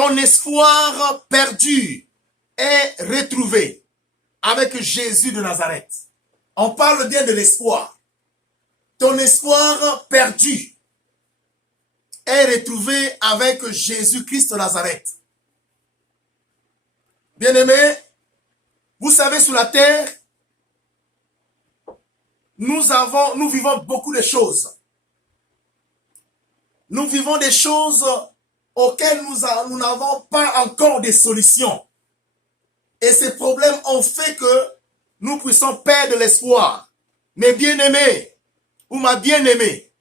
ton espoir perdu est retrouvé avec Jésus de Nazareth. On parle bien de l'espoir. Ton espoir perdu est retrouvé avec Jésus-Christ de Nazareth. Bien-aimés, vous savez, sur la terre, nous vivons beaucoup de choses. Nous vivons des choses auxquelles nous n'avons pas encore de solutions. Et ces problèmes ont fait que nous puissions perdre l'espoir. Mais bien-aimé, ou ma bien-aimée,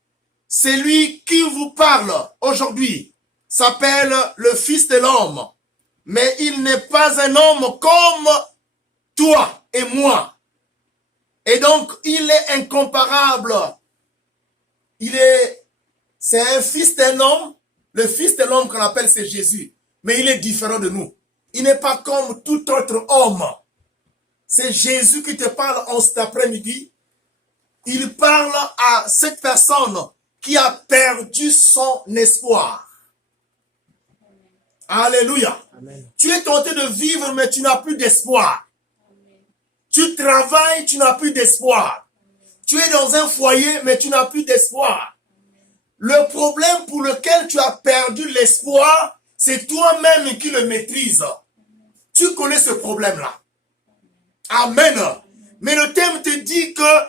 celui qui vous parle aujourd'hui s'appelle le Fils de l'homme. Mais il n'est pas un homme comme toi et moi. Et donc, il est incomparable. C'est un fils d'un homme. Le Fils de l'homme qu'on appelle, c'est Jésus. Mais il est différent de nous. Il n'est pas comme tout autre homme. C'est Jésus qui te parle en cet après-midi. Il parle à cette personne qui a perdu son espoir. Alléluia. Amen. Tu es tenté de vivre, mais tu n'as plus d'espoir. Tu travailles, tu n'as plus d'espoir. Tu es dans un foyer, mais tu n'as plus d'espoir. Le problème pour lequel tu as perdu l'espoir, c'est toi-même qui le maîtrises. Tu connais ce problème-là. Amen. Mais le thème te dit que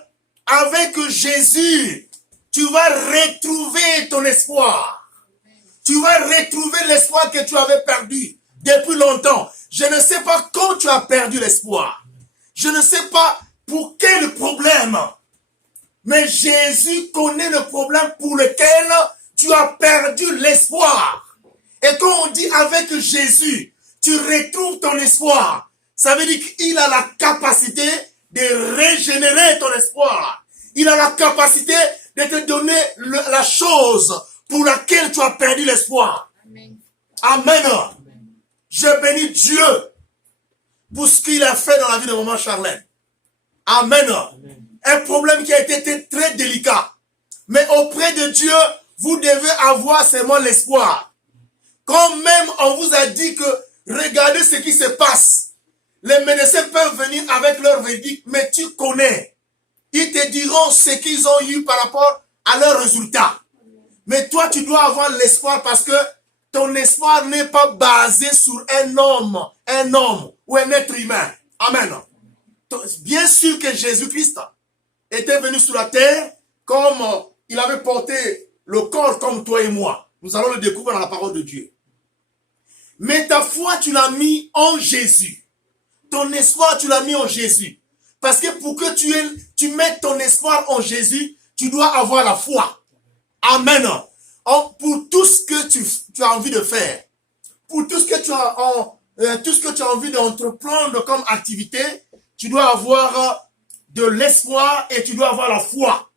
avec Jésus, tu vas retrouver ton espoir. Tu vas retrouver l'espoir que tu avais perdu depuis longtemps. Je ne sais pas quand tu as perdu l'espoir. Je ne sais pas pour quel problème. Mais Jésus connaît le problème pour lequel tu as perdu l'espoir. Et quand on dit avec Jésus, tu retrouves ton espoir, ça veut dire qu'il a la capacité de régénérer ton espoir. Il a la capacité de te donner la chose pour laquelle tu as perdu l'espoir. Amen. Amen. Je bénis Dieu pour ce qu'il a fait dans la vie de maman Charlène. Amen. Amen. Un problème qui a été très délicat. Mais auprès de Dieu, vous devez avoir seulement l'espoir. Quand même on vous a dit que regardez ce qui se passe. Les médecins peuvent venir avec leur verdict, mais tu connais. Ils te diront ce qu'ils ont eu par rapport à leurs résultats. Mais toi, tu dois avoir l'espoir parce que ton espoir n'est pas basé sur un homme ou un être humain. Amen. Bien sûr que Jésus-Christ était venu sur la terre comme il avait porté le corps comme toi et moi. Nous allons le découvrir dans la parole de Dieu. Mais ta foi, tu l'as mis en Jésus. Ton espoir, tu l'as mis en Jésus. Parce que pour que tu mettes ton espoir en Jésus, tu dois avoir la foi. Amen. Pour tout ce que tu as envie de faire, pour tout ce que tu as envie d'entreprendre comme activité, tu dois avoir de l'espoir et tu dois avoir la foi.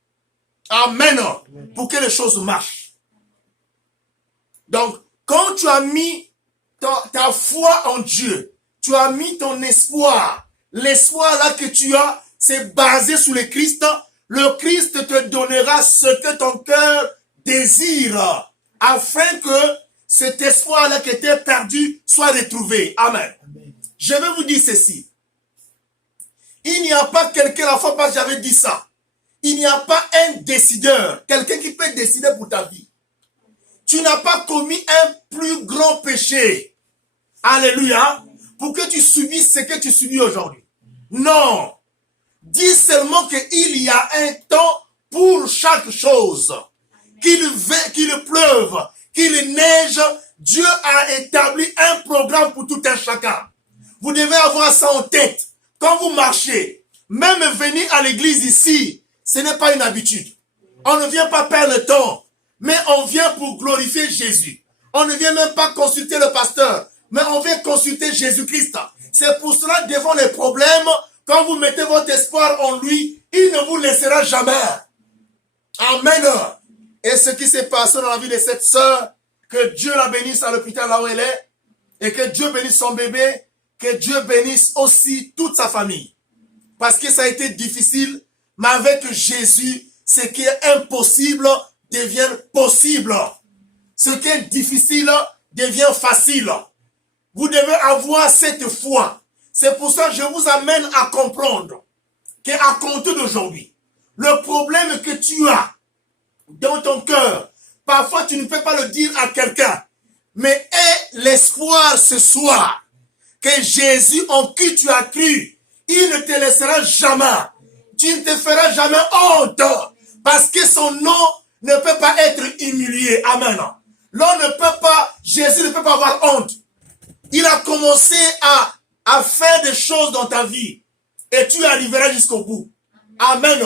Amen. Pour que les choses marchent. Donc, quand tu as mis ta foi en Dieu, tu as mis ton espoir. L'espoir là que tu as, c'est basé sur le Christ. Le Christ te donnera ce que ton cœur désire, afin que cet espoir-là qui était perdu soit retrouvé. Amen. Amen. Je vais vous dire ceci. Il n'y a pas quelqu'un, la fois passée j'avais dit ça. Il n'y a pas un décideur, quelqu'un qui peut décider pour ta vie. Tu n'as pas commis un plus grand péché. Alléluia. Pour que tu subisses ce que tu subis aujourd'hui. Non. Dis seulement qu'il y a un temps pour chaque chose. Qu'il pleuve, qu'il neige, Dieu a établi un programme pour tout un chacun. Vous devez avoir ça en tête. Quand vous marchez, même venir à l'église ici, ce n'est pas une habitude. On ne vient pas perdre le temps, mais on vient pour glorifier Jésus. On ne vient même pas consulter le pasteur, mais on vient consulter Jésus-Christ. C'est pour cela, devant les problèmes, quand vous mettez votre espoir en lui, il ne vous laissera jamais. Amen. Et ce qui s'est passé dans la vie de cette sœur, que Dieu la bénisse à l'hôpital là où elle est, et que Dieu bénisse son bébé, que Dieu bénisse aussi toute sa famille. Parce que ça a été difficile, mais avec Jésus, ce qui est impossible devient possible. Ce qui est difficile devient facile. Vous devez avoir cette foi. C'est pour ça que je vous amène à comprendre qu'à compter d'aujourd'hui, le problème que tu as dans ton cœur, parfois tu ne peux pas le dire à quelqu'un, mais aie l'espoir ce soir que Jésus en qui tu as cru, il ne te laissera jamais. Tu ne te feras jamais honte parce que son nom ne peut pas être humilié. Amen. L'on ne peut pas, Jésus ne peut pas avoir honte. Il a commencé à faire des choses dans ta vie et tu arriveras jusqu'au bout. Amen.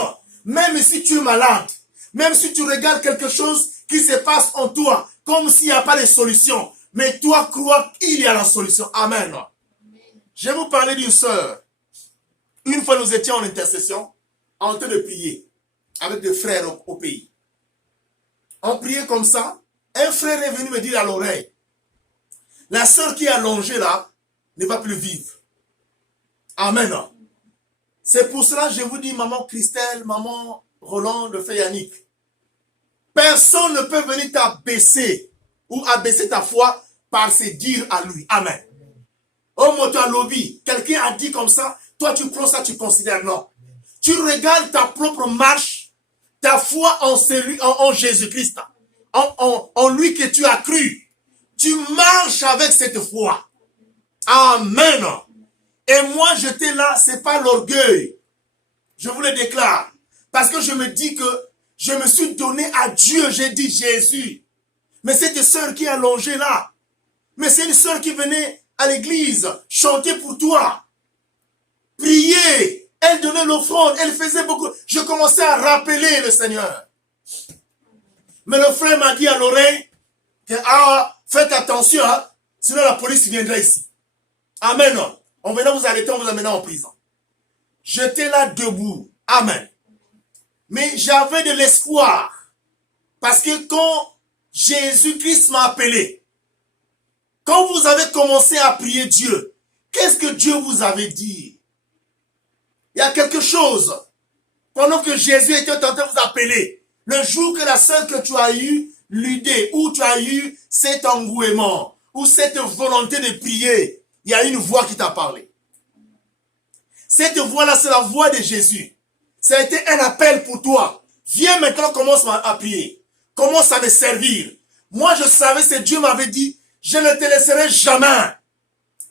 Même si tu es malade, même si tu regardes quelque chose qui se passe en toi, comme s'il n'y a pas de solution, mais toi crois qu'il y a la solution. Amen. Je vais vous parler d'une sœur. Une fois nous étions en intercession, en train de prier avec des frères au pays. On priait comme ça. Un frère est venu me dire à l'oreille, la sœur qui est allongée là ne va plus vivre. Amen. C'est pour cela que je vous dis, maman Christelle, maman Roland, le frère Yannick, personne ne peut venir t'abaisser ou abaisser ta foi par ses dires à lui. Amen. Oh, moi, toi, lobby, quelqu'un a dit comme ça, toi, tu prends ça, tu considères non. Tu regardes ta propre marche, ta foi en Jésus-Christ, en lui que tu as cru. Tu marches avec cette foi. Amen. Et moi, j'étais là, c'est pas l'orgueil. Je vous le déclare. Parce que je me dis que je me suis donné à Dieu, j'ai dit Jésus. Mais cette sœur qui est allongée là, mais c'est une sœur qui venait à l'église chanter pour toi, prier, elle donnait l'offrande, elle faisait beaucoup. Je commençais à rappeler le Seigneur. Mais le frère m'a dit à l'oreille que faites attention, sinon la police viendra ici. Amen. On va vous arrêter, on vous amène en prison. J'étais là debout. Amen. Mais j'avais de l'espoir. Parce que quand Jésus-Christ m'a appelé, quand vous avez commencé à prier Dieu, qu'est-ce que Dieu vous avait dit? Il y a quelque chose. Pendant que Jésus était en train de vous appeler, le jour que la sœur que tu as eu l'idée, où tu as eu cet engouement, ou cette volonté de prier, il y a une voix qui t'a parlé. Cette voix-là, c'est la voix de Jésus. Ça a été un appel pour toi. Viens maintenant, commence à prier. Commence à me servir. Moi, je savais que Dieu m'avait dit, je ne te laisserai jamais.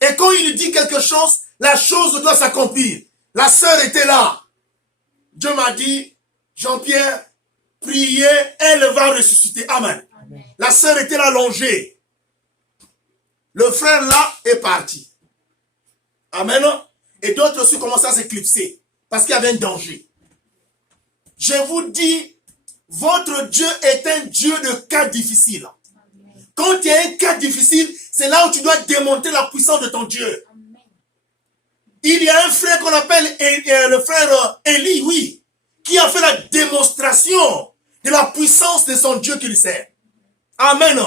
Et quand il dit quelque chose, la chose doit s'accomplir. La sœur était là. Dieu m'a dit, Jean-Pierre, priez, elle va ressusciter. Amen. Amen. La sœur était là allongée. Le frère là est parti. Amen. Et d'autres aussi commençaient à s'éclipser. Parce qu'il y avait un danger. Je vous dis, votre Dieu est un Dieu de cas difficiles. Quand il y a un cas difficile, c'est là où tu dois démonter la puissance de ton Dieu. Amen. Il y a un frère qu'on appelle le frère Élie, oui, qui a fait la démonstration de la puissance de son Dieu qu'il sert. Amen.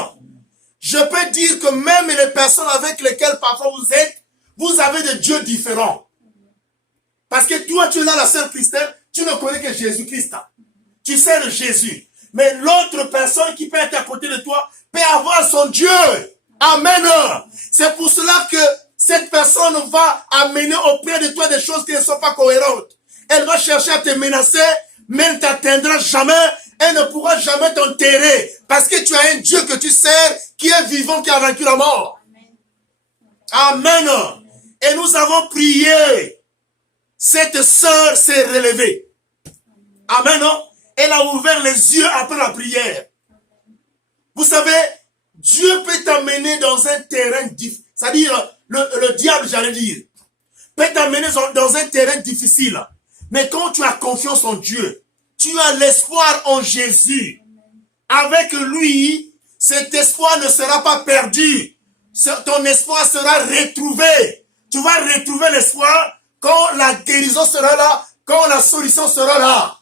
Je peux dire que même les personnes avec lesquelles parfois vous êtes, vous avez des dieux différents. Parce que toi, tu es là, la sœur Christelle, tu ne connais que Jésus-Christ. Tu sers Jésus. Mais l'autre personne qui peut être à côté de toi peut avoir son Dieu. Amen. C'est pour cela que cette personne va amener auprès de toi des choses qui ne sont pas cohérentes. Elle va chercher à te menacer, mais elle ne t'atteindra jamais. Elle ne pourra jamais t'enterrer. Parce que tu as un Dieu que tu sers qui est vivant, qui a vaincu la mort. Amen. Et nous avons prié. Cette sœur s'est relevée. Amen. Elle a ouvert les yeux après la prière. Vous savez, Dieu peut t'amener dans un terrain difficile. C'est-à-dire, le diable, j'allais dire, peut t'amener dans un terrain difficile. Mais quand tu as confiance en Dieu, tu as l'espoir en Jésus. Avec lui, cet espoir ne sera pas perdu. Ton espoir sera retrouvé. Tu vas retrouver l'espoir quand la guérison sera là, quand la solution sera là.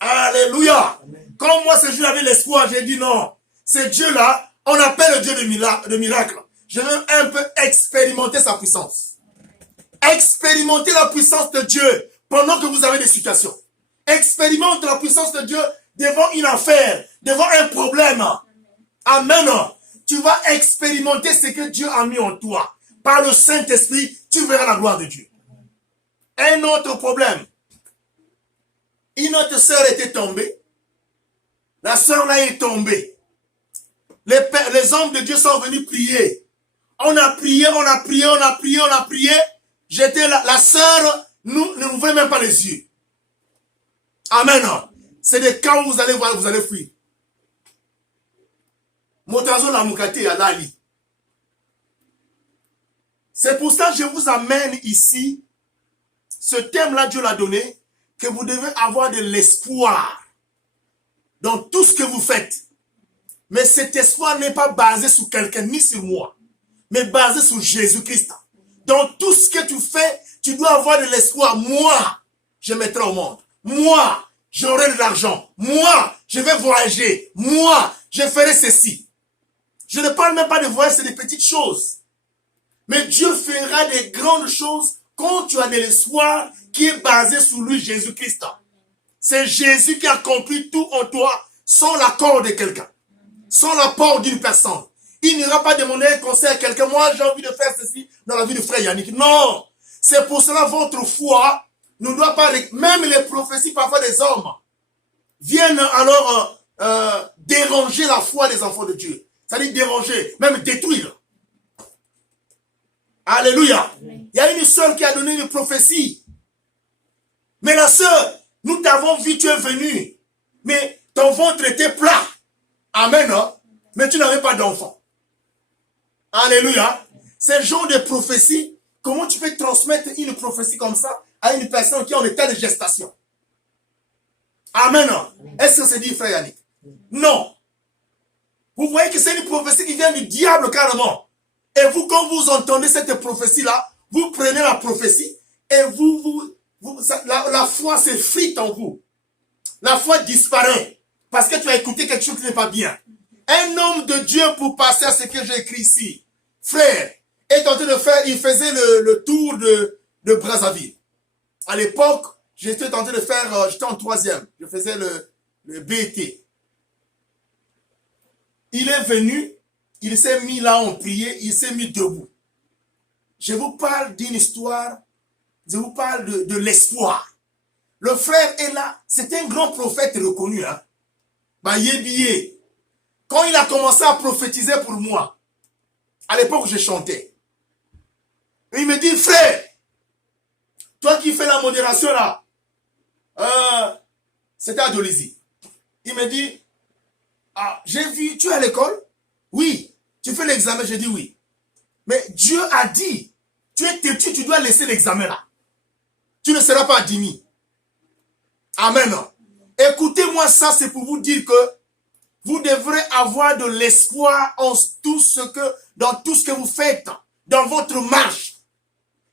Alléluia. Comme moi, ce jour, j'avais l'espoir, j'ai dit non. Ce Dieu-là, on appelle le Dieu de miracle. Je veux un peu expérimenter sa puissance. Expérimenter la puissance de Dieu pendant que vous avez des situations. Expérimente la puissance de Dieu devant une affaire, devant un problème. Amen. tu vas expérimenter ce que Dieu a mis en toi. Par le Saint-Esprit, tu verras la gloire de Dieu. Un autre problème. Une autre sœur était tombée. La sœur là est tombée. Les hommes de Dieu sont venus prier. On a prié, on a prié, on a prié, on a prié. J'étais là. La sœur ne n'ouvrez même pas les yeux. Amen. C'est des cas où vous allez voir, vous allez fuir. Motazo la mukate ya lali. C'est pour ça que je vous amène ici. Ce thème-là, Dieu l'a donné, que vous devez avoir de l'espoir dans tout ce que vous faites. Mais cet espoir n'est pas basé sur quelqu'un, ni sur moi, mais basé sur Jésus-Christ. Dans tout ce que tu fais, tu dois avoir de l'espoir. Moi, je mettrai au monde. Moi, j'aurai de l'argent. Moi, je vais voyager. Moi, je ferai ceci. Je ne parle même pas de voyage, c'est des petites choses. Mais Dieu fera des grandes choses quand tu as de l'espoir qui est basé sur lui, Jésus-Christ. C'est Jésus qui a accompli tout en toi sans l'accord de quelqu'un, sans l'apport d'une personne. Il n'ira pas demander un conseil à quelqu'un. Moi, j'ai envie de faire ceci dans la vie de frère Yannick. Non. C'est pour cela votre foi ne doit pas... Même les prophéties parfois des hommes viennent alors déranger la foi des enfants de Dieu. C'est-à-dire déranger, même détruire. Alléluia. Il y a une sœur qui a donné une prophétie. Mais la sœur, nous t'avons vu, tu es venue. Mais ton ventre était plat. Amen. Hein? Mais tu n'avais pas d'enfant. Alléluia. C'est le genre de prophétie. Comment tu peux transmettre une prophétie comme ça à une personne qui est en état de gestation? Amen. Est-ce que c'est dit, frère Yannick? Non. Vous voyez que c'est une prophétie qui vient du diable carrément. Et vous, quand vous entendez cette prophétie-là, vous prenez la prophétie et la foi s'effrite en vous. La foi disparaît parce que tu as écouté quelque chose qui n'est pas bien. Un homme de Dieu, pour passer à ce que j'ai écrit ici, frère, est en train de faire, il faisait le tour de Brazzaville. À l'époque, j'étais en train de faire, j'étais en 3e, je faisais le BT. Il est venu, il s'est mis là en prière, il s'est mis debout. Je vous parle d'une histoire, je vous parle de l'espoir. Le frère est là, c'est un grand prophète reconnu. Hein? Yébié. Quand il a commencé à prophétiser pour moi, à l'époque je chantais. Il me dit, frère, toi qui fais la modération là, c'était à Dolisie. Il me dit, ah, j'ai vu, tu es à l'école? Oui. Tu fais l'examen? J'ai dit oui. Mais Dieu a dit, tu es têtu, tu dois laisser l'examen là. Tu ne seras pas admis. Amen. Écoutez-moi ça, c'est pour vous dire que vous devrez avoir de l'espoir en tout ce que, dans tout ce que vous faites, dans votre marche.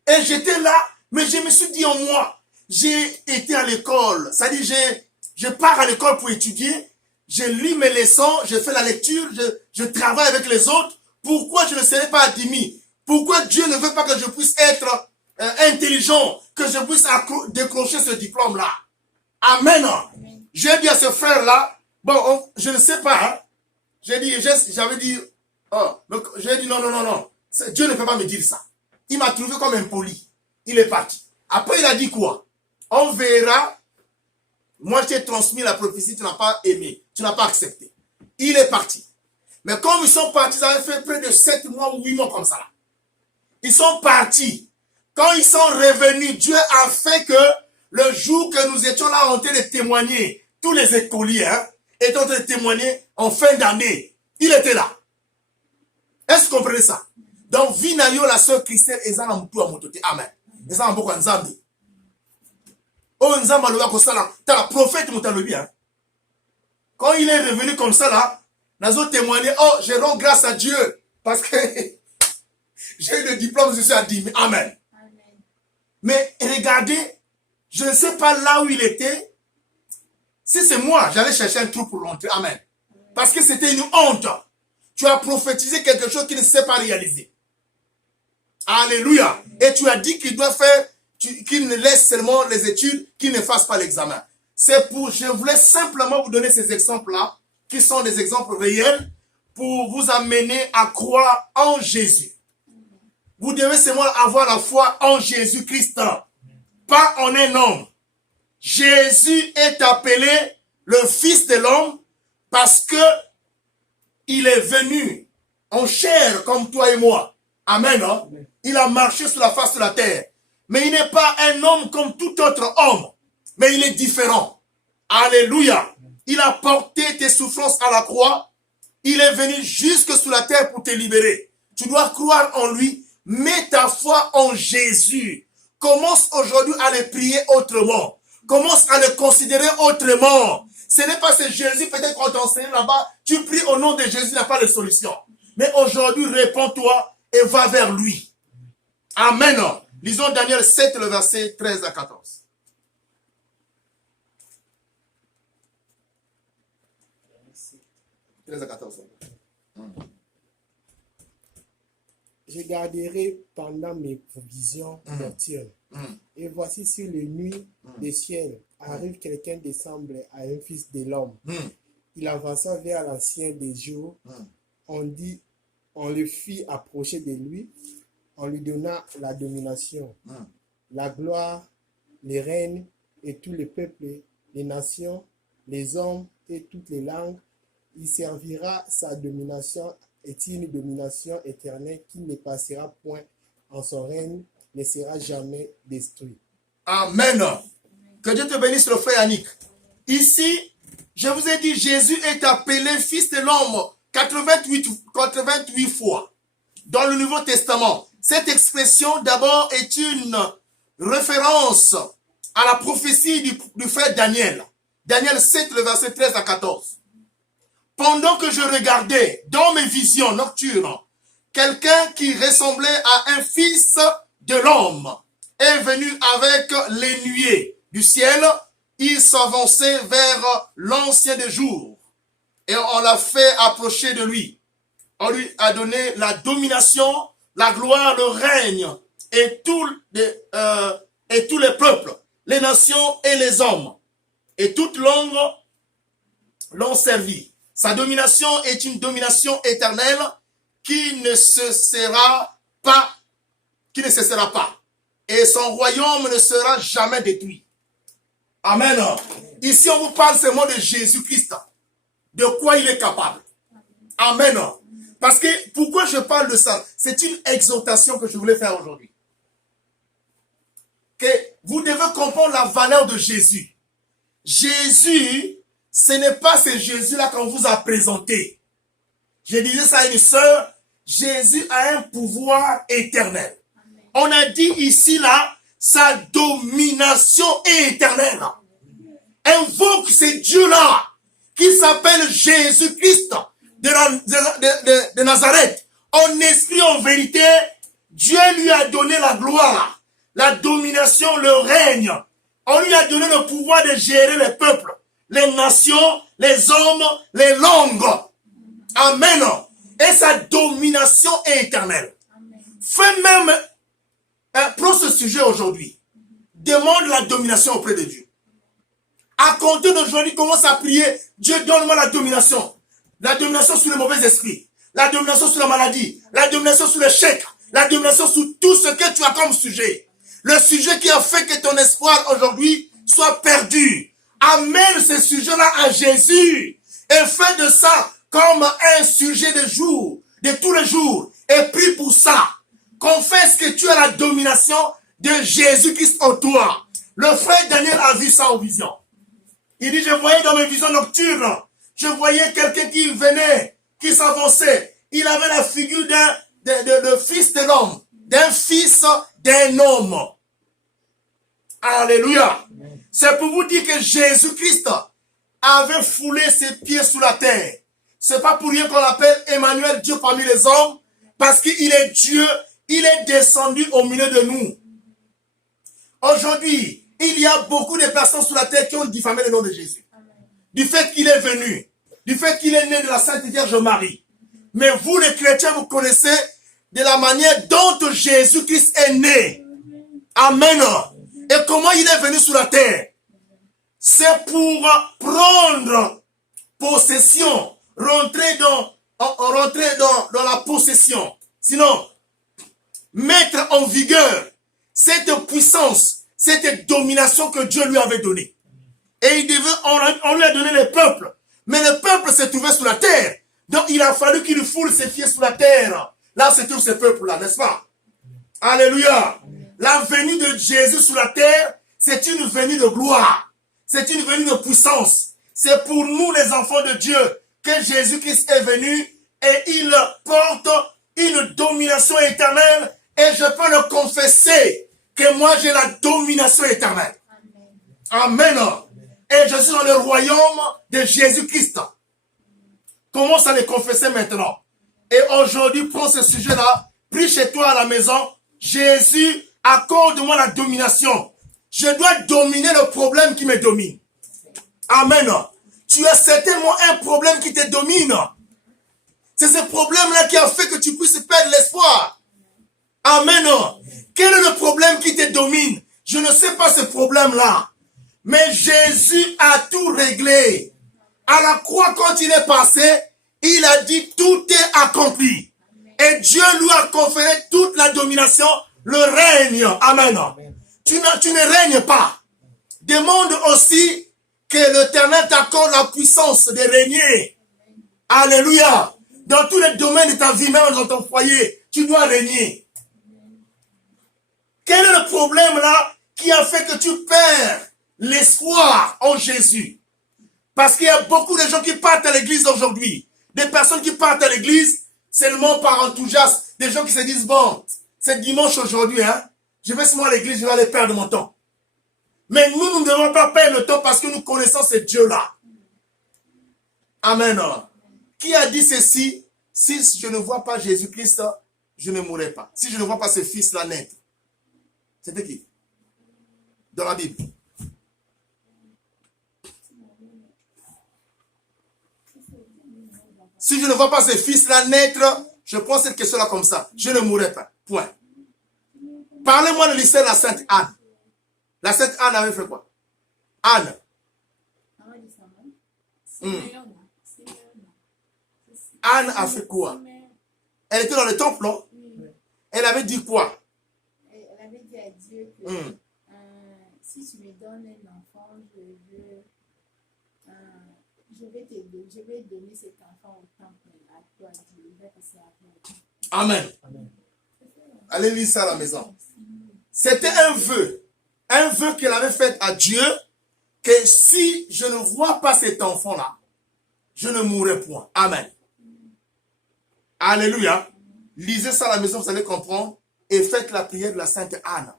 Et j'étais là, mais je me suis dit en moi, j'ai été à l'école, c'est-à-dire je pars à l'école pour étudier, je lis mes leçons, je fais la lecture, je travaille avec les autres. Pourquoi je ne serai pas admis? Pourquoi Dieu ne veut pas que je puisse être intelligent, que je puisse décrocher ce diplôme-là? Amen. J'ai dit à ce frère-là, bon, je ne sais pas, hein. J'avais dit, oh, donc j'ai dit non. Dieu ne peut pas me dire ça. Il m'a trouvé comme impoli. Il est parti. Après, il a dit quoi? On verra. Moi, je t'ai transmis la prophétie, tu n'as pas aimé, tu n'as pas accepté. Il est parti. Mais comme ils sont partis, ils avaient fait près de 7 mois ou 8 mois comme ça. Là. Ils sont partis. Quand ils sont revenus, Dieu a fait que le jour que nous étions là en train de témoigner, tous les écoliers étaient en train de témoigner en fin d'année, il était là. Est-ce que vous comprenez ça? Donc, Vinayo, la sœur Christelle, ils ont un à mototé. Amen. Ils ont un beaucoup Nzambi. Oh, Nzamba le comme ça là. T'as la prophète Moutalobi. Quand il est revenu comme ça là, Nazo témoigné, oh, je rends grâce à Dieu. Parce que j'ai eu le diplôme, je suis à 10 000. Amen. Amen. Mais regardez, je ne sais pas là où il était. Si c'est moi, j'allais chercher un trou pour rentrer. Amen. Parce que c'était une honte. Tu as prophétisé quelque chose qui ne s'est pas réalisé. Alléluia. Et tu as dit qu'il doit faire, qu'il ne laisse seulement les études, qu'il ne fasse pas l'examen. C'est pour, je voulais simplement vous donner ces exemples-là, qui sont des exemples réels, pour vous amener à croire en Jésus. Vous devez seulement avoir la foi en Jésus-Christ, pas en un homme. Jésus est appelé le Fils de l'homme parce que il est venu en chair comme toi et moi. Amen. Hein? Il a marché sur la face de la terre. Mais il n'est pas un homme comme tout autre homme. Mais il est différent. Alléluia. Il a porté tes souffrances à la croix. Il est venu jusque sur la terre pour te libérer. Tu dois croire en lui. Mets ta foi en Jésus. Commence aujourd'hui à le prier autrement. Commence à le considérer autrement. Ce n'est pas ce Jésus, peut-être qu'on t'enseigne là-bas, tu pries au nom de Jésus, il n'y a pas de solution. Mais aujourd'hui, réponds-toi et va vers lui. Amen. Lisons Daniel 7, le verset 13 à 14. Je garderai pendant mes provisions nocturnes. Et voici sur les nuits des ciels arrive quelqu'un de semble à un fils de l'homme. Il avança vers l'ancien des jours. On le fit approcher de lui. On lui donna la domination, la gloire, les règnes et tous les peuples, les nations, les hommes et toutes les langues. Il servira sa domination est une domination éternelle qui ne passera point en son règne, ne sera jamais détruit. Amen. Que Dieu te bénisse, le frère Yannick. Ici, je vous ai dit, Jésus est appelé Fils de l'homme 88 fois dans le Nouveau Testament. Cette expression, d'abord, est une référence à la prophétie du frère Daniel. Daniel 7, le verset 13 à 14. Pendant que je regardais dans mes visions nocturnes, quelqu'un qui ressemblait à un fils de l'homme est venu avec les nuées du ciel. Il s'avançait vers l'ancien des jours et on l'a fait approcher de lui. On lui a donné la domination, la gloire, le règne et tous les peuples, les nations et les hommes. Et toute langue l'ont servi. Sa domination est une domination éternelle qui ne cessera pas. Et son royaume ne sera jamais détruit. Amen. Ici, on vous parle seulement de Jésus-Christ. De quoi il est capable. Amen. Parce que, pourquoi je parle de ça? C'est une exhortation que je voulais faire aujourd'hui. Que vous devez comprendre la valeur de Jésus. Jésus, ce n'est pas ce Jésus-là qu'on vous a présenté. Je disais ça à une sœur, Jésus a un pouvoir éternel. On a dit ici, là, sa domination est éternelle. Invoque ce Dieu-là, qui s'appelle Jésus-Christ de Nazareth. En esprit, en vérité, Dieu lui a donné la gloire, la domination, le règne. On lui a donné le pouvoir de gérer les peuples, les nations, les hommes, les langues. Amen. Et sa domination est éternelle. Fais même, prends ce sujet aujourd'hui. Demande la domination auprès de Dieu. À compter d'aujourd'hui, commence à prier. Dieu, donne-moi la domination. La domination sur les mauvais esprits. La domination sur la maladie. La domination sur l'échec. La domination sur tout ce que tu as comme sujet. Le sujet qui a fait que ton espoir aujourd'hui soit perdu. Amène ce sujet-là à Jésus. Et fais de ça comme un sujet de jour, de tous les jours. Et prie pour ça. Confesse que tu as la domination de Jésus-Christ en toi. Le frère Daniel a vu ça en vision. Il dit, je voyais dans mes visions nocturnes, je voyais quelqu'un qui venait, qui s'avançait. Il avait la figure de fils de l'homme, d'un fils d'un homme. Alléluia. C'est pour vous dire que Jésus-Christ avait foulé ses pieds sous la terre. C'est pas pour rien qu'on l'appelle Emmanuel, Dieu parmi les hommes, parce qu'il est Dieu, il est descendu au milieu de nous. Aujourd'hui, il y a beaucoup de personnes sur la terre qui ont diffamé le nom de Jésus. Du fait qu'il est venu, du fait qu'il est né de la Sainte Vierge Marie. Mais vous, les chrétiens, vous connaissez de la manière dont Jésus-Christ est né. Amen. Et comment il est venu sur la terre? C'est pour prendre possession, rentrer entrer dans la possession. Sinon, mettre en vigueur cette puissance, cette domination que Dieu lui avait donnée. Et on lui a donné les peuples. Mais le peuple s'est trouvé sous la terre. Donc il a fallu qu'il foule ses pieds sous la terre. Là se trouvent ces peuples-là, n'est-ce pas? Alléluia. La venue de Jésus sous la terre, c'est une venue de gloire. C'est une venue de puissance. C'est pour nous les enfants de Dieu que Jésus-Christ est venu et il porte une domination éternelle et je peux le confesser que moi j'ai la domination éternelle. Amen. Et je suis dans le royaume de Jésus-Christ. Commence à le confesser maintenant. Et aujourd'hui, prends ce sujet-là, prie chez toi à la maison. Jésus, accorde-moi la domination. Je dois dominer le problème qui me domine. Amen. Tu as certainement un problème qui te domine. C'est ce problème-là qui a fait que tu puisses perdre l'espoir. Amen. Quel est le problème qui te domine? Je ne sais pas ce problème-là. Mais Jésus a tout réglé. À la croix, quand il est passé, il a dit tout est accompli. Et Dieu lui a conféré toute la domination, le règne. Amen. Tu ne règnes pas. Demande aussi que l'Éternel t'accorde la puissance de régner. Alléluia. Dans tous les domaines de ta vie, même dans ton foyer, tu dois régner. Quel est le problème là qui a fait que tu perds l'espoir en Jésus? Parce qu'il y a beaucoup de gens qui partent à l'église aujourd'hui. Des personnes qui partent à l'église seulement par enthousiasme. Des gens qui se disent, bon, c'est dimanche aujourd'hui, hein. Je vais seulement à l'église, je vais aller perdre mon temps. Mais nous ne devons pas perdre le temps parce que nous connaissons ce Dieu-là. Amen. Qui a dit ceci? Si je ne vois pas Jésus-Christ, je ne mourrai pas. Si je ne vois pas ce fils-là naître. C'était qui? Dans la Bible. Si je ne vois pas ce fils-là naître, je pose cette question-là comme ça. Je ne mourrai pas. Point. Parlez-moi de l'histoire de la Sainte Anne. La Sainte Anne avait fait quoi? Anne. Anne a fait quoi? Elle était dans le temple, non? Elle avait dit quoi? Elle avait dit à Dieu que si tu me donnes un enfant, je vais donner cet enfant au temple à toi, Dieu. Il va passer après. Amen. Allez lire ça à la maison. C'était un vœu qu'elle avait fait à Dieu, que si je ne vois pas cet enfant-là, je ne mourrai point. Amen. Alléluia. Lisez ça à la maison, vous allez comprendre, et faites la prière de la Sainte Anne.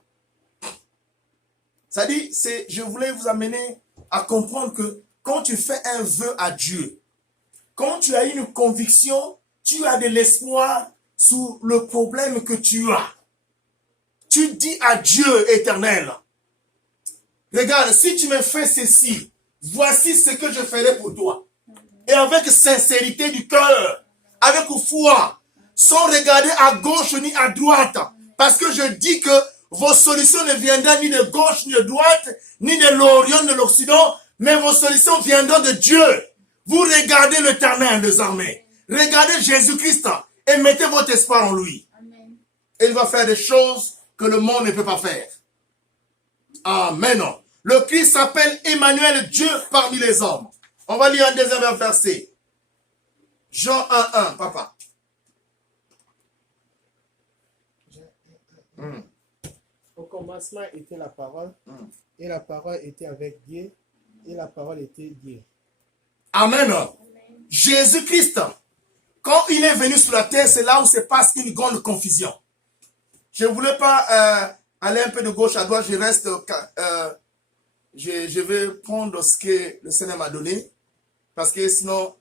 Ça dit, je voulais vous amener à comprendre que quand tu fais un vœu à Dieu, quand tu as une conviction, tu as de l'espoir sur le problème que tu as. Tu dis à Dieu éternel, regarde, si tu me fais ceci, voici ce que je ferai pour toi. Et avec sincérité du cœur, avec foi, sans regarder à gauche ni à droite. Parce que je dis que vos solutions ne viendront ni de gauche ni de droite, ni de l'Orient ni de l'Occident, mais vos solutions viendront de Dieu. Vous regardez l'Éternel des armées. Regardez Jésus-Christ et mettez votre espoir en lui. Amen. Il va faire des choses que le monde ne peut pas faire. Amen. Le Christ s'appelle Emmanuel, Dieu parmi les hommes. On va lire un deuxième verset. Jean 1:1, papa. Au commencement était la parole, et la parole était avec Dieu, et la parole était Dieu. Amen. Jésus-Christ, quand il est venu sur la terre, c'est là où se passe une grande confusion. Je ne voulais pas aller un peu de gauche à droite, je reste, je vais prendre ce que le Seigneur m'a donné, parce que sinon,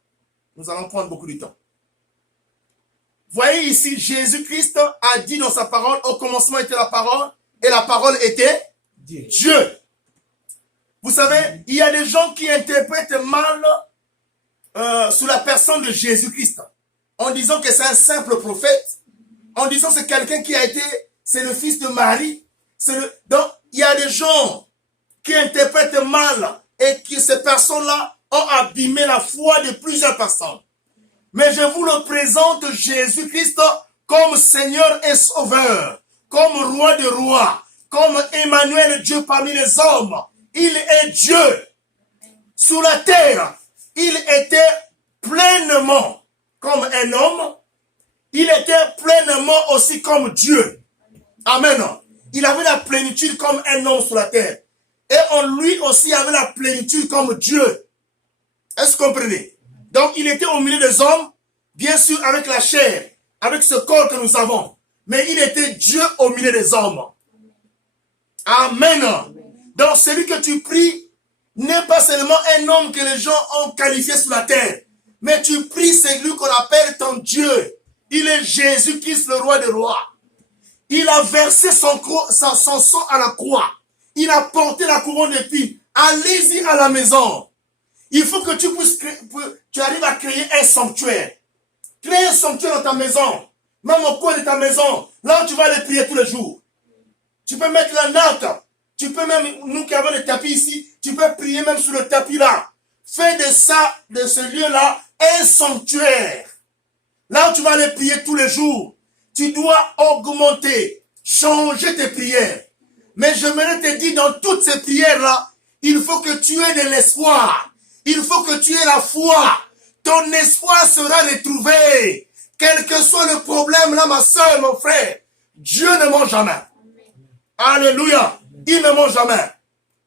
nous allons prendre beaucoup de temps. Voyez ici, Jésus-Christ a dit dans sa parole, au commencement était la parole, et la parole était Dieu. Vous savez, il y a des gens qui interprètent mal sous la personne de Jésus-Christ, en disant que c'est un simple prophète, en disant que c'est quelqu'un qui a été, c'est le fils de Marie. Donc, il y a des gens qui interprètent mal et que ces personnes-là ont abîmé la foi de plusieurs personnes. Mais je vous le présente Jésus-Christ comme Seigneur et Sauveur, comme Roi de rois, comme Emmanuel, Dieu parmi les hommes. Il est Dieu. Sur la terre, il était pleinement comme un homme. Il était pleinement aussi comme Dieu. Amen. Il avait la plénitude comme un homme sur la terre. Et en lui aussi, il avait la plénitude comme Dieu. Est-ce que vous comprenez? Donc, il était au milieu des hommes, bien sûr avec la chair, avec ce corps que nous avons. Mais il était Dieu au milieu des hommes. Amen. Donc, celui que tu pries n'est pas seulement un homme que les gens ont qualifié sur la terre. Mais tu pries celui qu'on appelle ton Dieu. Il est Jésus-Christ, le roi des rois. Il a versé son sang à la croix. Il a porté la couronne d'épines. Allez-y à la maison. Il faut que tu arrives à créer un sanctuaire. Créer un sanctuaire dans ta maison. Même au coin de ta maison. Là où tu vas aller prier tous les jours. Tu peux mettre la natte. Tu peux même, nous qui avons le tapis ici, tu peux prier même sur le tapis là. Fais de ça, de ce lieu-là, un sanctuaire. Là où tu vas aller prier tous les jours. Tu dois augmenter, changer tes prières. Mais j'aimerais te dire, dans toutes ces prières-là, il faut que tu aies de l'espoir. Il faut que tu aies la foi. Ton espoir sera retrouvé. Quel que soit le problème, là, ma soeur, mon frère, Dieu ne ment jamais. Alléluia. Il ne ment jamais.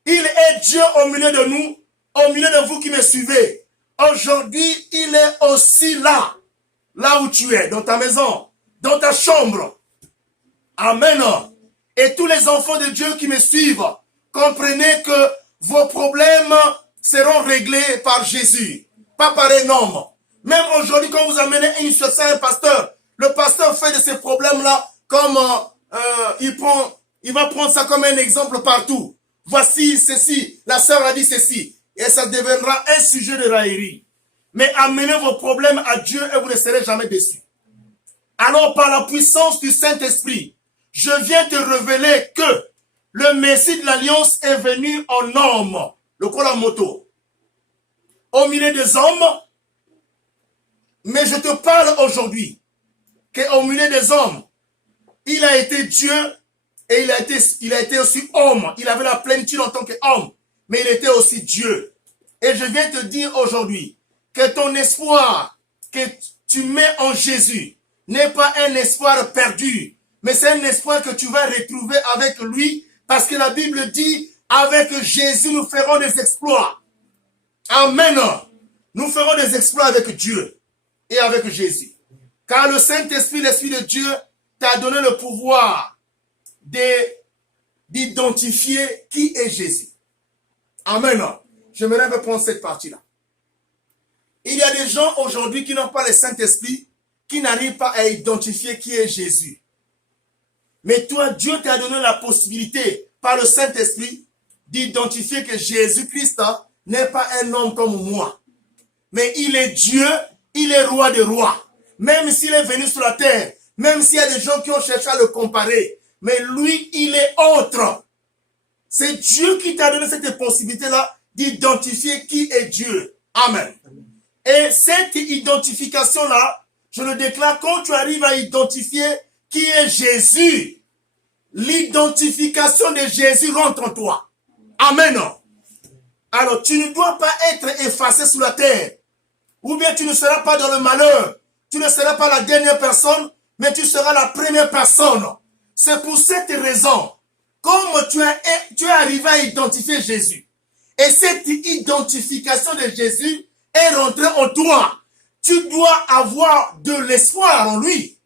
Il est Dieu au milieu de nous, au milieu de vous qui me suivez. Aujourd'hui, il est aussi là. Là où tu es, dans ta maison, dans ta chambre. Amen. Et tous les enfants de Dieu qui me suivent, comprenez que vos problèmes seront réglés par Jésus, pas par un homme. Même aujourd'hui, quand vous amenez une situation à un pasteur, le pasteur fait de ces problèmes-là comme il va prendre ça comme un exemple partout. Voici ceci, la sœur a dit ceci, et ça deviendra un sujet de raillerie. Mais amenez vos problèmes à Dieu et vous ne serez jamais déçus. Alors, par la puissance du Saint-Esprit, je viens te révéler que le Messie de l'Alliance est venu en homme, le Kolamoto, au milieu des hommes. Mais je te parle aujourd'hui qu'au milieu des hommes, il a été Dieu et il a été aussi homme. Il avait la plénitude en tant qu'homme, mais il était aussi Dieu. Et je viens te dire aujourd'hui que ton espoir que tu mets en Jésus n'est pas un espoir perdu, mais c'est un espoir que tu vas retrouver avec lui, parce que la Bible dit, avec Jésus, nous ferons des exploits. Amen. Nous ferons des exploits avec Dieu et avec Jésus. Car le Saint-Esprit, l'Esprit de Dieu, t'a donné le pouvoir d'identifier qui est Jésus. Amen. J'aimerais reprendre cette partie-là. Il y a des gens aujourd'hui qui n'ont pas le Saint-Esprit, qui n'arrivent pas à identifier qui est Jésus. Mais toi, Dieu t'a donné la possibilité, par le Saint-Esprit, d'identifier que Jésus-Christ n'est pas un homme comme moi. Mais il est Dieu, il est roi des rois. Même s'il est venu sur la terre, même s'il y a des gens qui ont cherché à le comparer, mais lui, il est autre. C'est Dieu qui t'a donné cette possibilité-là d'identifier qui est Dieu. Amen. Et cette identification-là, je le déclare, quand tu arrives à identifier qui est Jésus, l'identification de Jésus rentre en toi. Amen. Alors, tu ne dois pas être effacé sur la terre. Ou bien tu ne seras pas dans le malheur. Tu ne seras pas la dernière personne, mais tu seras la première personne. C'est pour cette raison, comme tu es arrivé à identifier Jésus, et cette identification de Jésus est rentrée en toi, tu dois avoir de l'espoir en lui.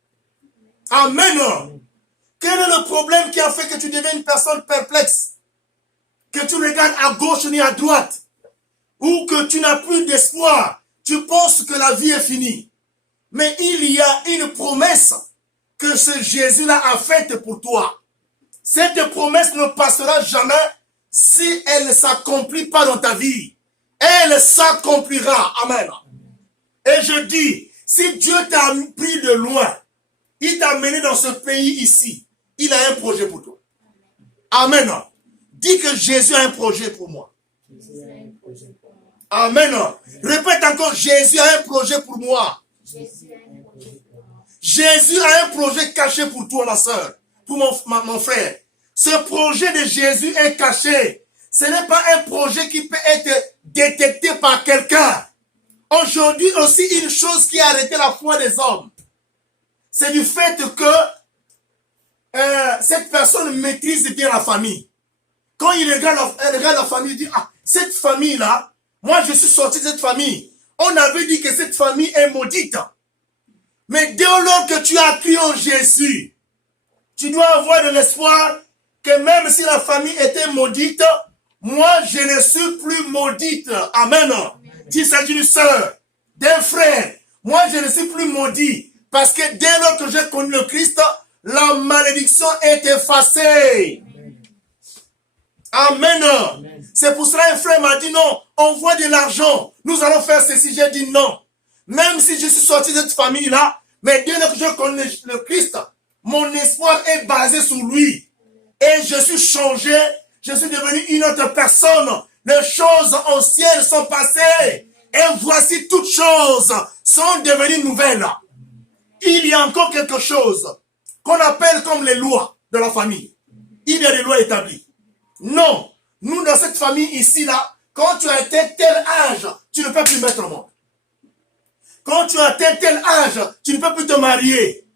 Amen. Quel est le problème qui a fait que tu deviens une personne perplexe? Que tu regardes à gauche ni à droite, ou que tu n'as plus d'espoir, tu penses que la vie est finie. Mais il y a une promesse que ce Jésus-là a faite pour toi. Cette promesse ne passera jamais si elle ne s'accomplit pas dans ta vie. Elle s'accomplira. Amen. Et je dis, si Dieu t'a pris de loin, il t'a mené dans ce pays ici, il a un projet pour toi. Amen. Dis que Jésus a un projet pour moi. Amen. Répète encore, Jésus a un projet pour moi. Jésus a un projet caché pour toi, ma soeur, pour mon frère. Ce projet de Jésus est caché. Ce n'est pas un projet qui peut être détecté par quelqu'un. Aujourd'hui aussi, une chose qui a arrêté la foi des hommes, c'est du fait que cette personne maîtrise bien la famille. Quand il regarde la famille, il dit, ah, cette famille-là, moi je suis sorti de cette famille. On avait dit que cette famille est maudite. Mais dès lors que tu as cru en Jésus, tu dois avoir de l'espoir que même si la famille était maudite, moi je ne suis plus maudite. Amen. S'il s'agit d'une sœur, d'un frère, moi je ne suis plus maudit. Parce que dès lors que j'ai connu le Christ, la malédiction est effacée. Amen. C'est pour cela un frère m'a dit non, envoie de l'argent, nous allons faire ceci. J'ai dit non. Même si je suis sorti de cette famille-là, mais dès lors que je connais le Christ, mon espoir est basé sur lui. Et je suis changé, je suis devenu une autre personne. Les choses anciennes sont passées. Et voici toutes choses sont devenues nouvelles. Il y a encore quelque chose qu'on appelle comme les lois de la famille. Il y a des lois établies. Non, nous dans cette famille ici-là, quand tu as atteint tel âge, tu ne peux plus mettre au monde. Quand tu as atteint tel âge, tu ne peux plus te marier.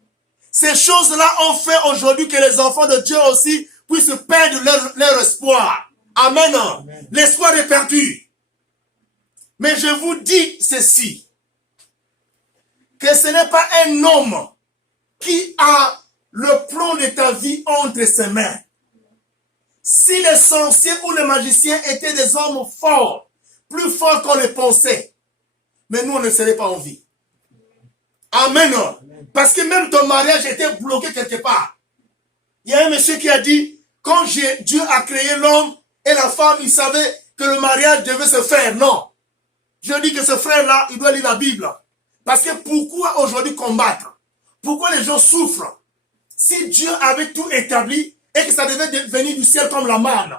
Ces choses-là ont fait aujourd'hui que les enfants de Dieu aussi puissent perdre leur espoir. Amen. L'espoir est perdu. Mais je vous dis ceci, que ce n'est pas un homme qui a le plan de ta vie entre ses mains. Si les sorciers ou les magiciens étaient des hommes forts, plus forts qu'on les pensait, mais nous on ne serait pas en vie. Amen. Parce que même ton mariage était bloqué quelque part. Il y a un monsieur qui a dit, quand Dieu a créé l'homme et la femme, il savait que le mariage devait se faire. Non. Je dis que ce frère-là, il doit lire la Bible. Parce que pourquoi aujourd'hui combattre? Pourquoi les gens souffrent? Si Dieu avait tout établi et que ça devait venir du ciel comme la manne.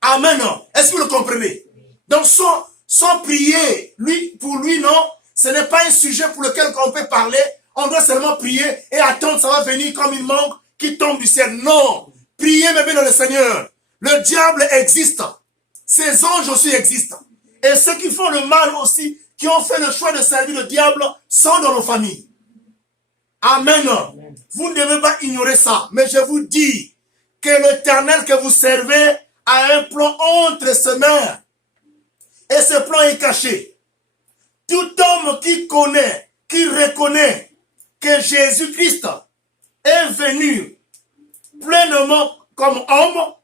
Amen. Est-ce que vous le comprenez? Donc sans prier, pour lui, non, ce n'est pas un sujet pour lequel on peut parler. On doit seulement prier et attendre, ça va venir comme une mangue qui tombe du ciel. Non. Priez même dans le Seigneur. Le diable existe. Ses anges aussi existent. Et ceux qui font le mal aussi, qui ont fait le choix de servir le diable, sont dans nos familles. Amen. Vous ne devez pas ignorer ça. Mais je vous dis que l'Éternel que vous servez a un plan entre ses mains. Et ce plan est caché. Tout homme qui connaît, qui reconnaît que Jésus-Christ est venu pleinement comme homme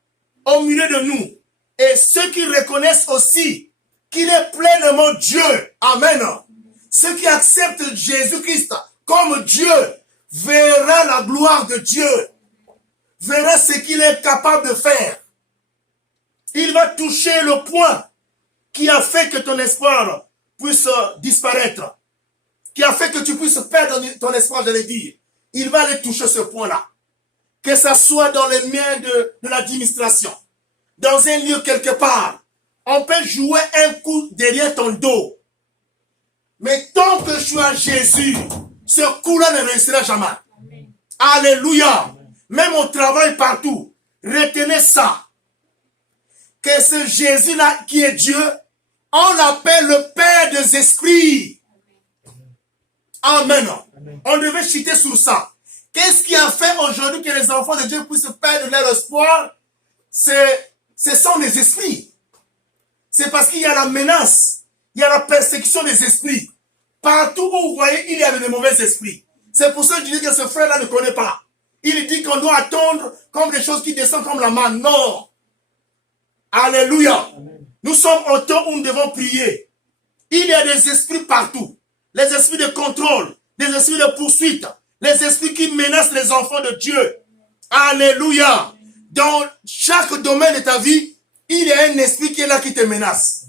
au milieu de nous. Et ceux qui reconnaissent aussi qu'il est pleinement Dieu. Amen. Ceux qui acceptent Jésus-Christ comme Dieu verra la gloire de Dieu. Verra ce qu'il est capable de faire. Il va toucher le point qui a fait que ton espoir puisse disparaître. Qui a fait que tu puisses perdre ton espoir, j'allais dire. Il va aller toucher ce point-là. Que ça soit dans les mains de l'administration. Dans un lieu quelque part. On peut jouer un coup derrière ton dos. Mais tant que tu as Jésus, ce coup-là ne réussira jamais. Amen. Alléluia. Amen. Même au travail, partout. Retenez ça. Que ce Jésus-là qui est Dieu, on l'appelle le Père des esprits. Amen. Amen. On devait chuter sur ça. Qu'est-ce qui a fait aujourd'hui que les enfants de Dieu puissent perdre leur espoir? Ce sont les esprits. C'est parce qu'il y a la menace, il y a la persécution des esprits. Partout où vous voyez, il y a des mauvais esprits. C'est pour ça que je dis que ce frère-là ne connaît pas. Il dit qu'on doit attendre comme des choses qui descendent comme la manne. Non. Alléluia. Amen. Nous sommes au temps où nous devons prier. Il y a des esprits partout. Les esprits de contrôle, des esprits de poursuite, les esprits qui menacent les enfants de Dieu. Alléluia. Dans chaque domaine de ta vie, il y a un esprit qui est là qui te menace.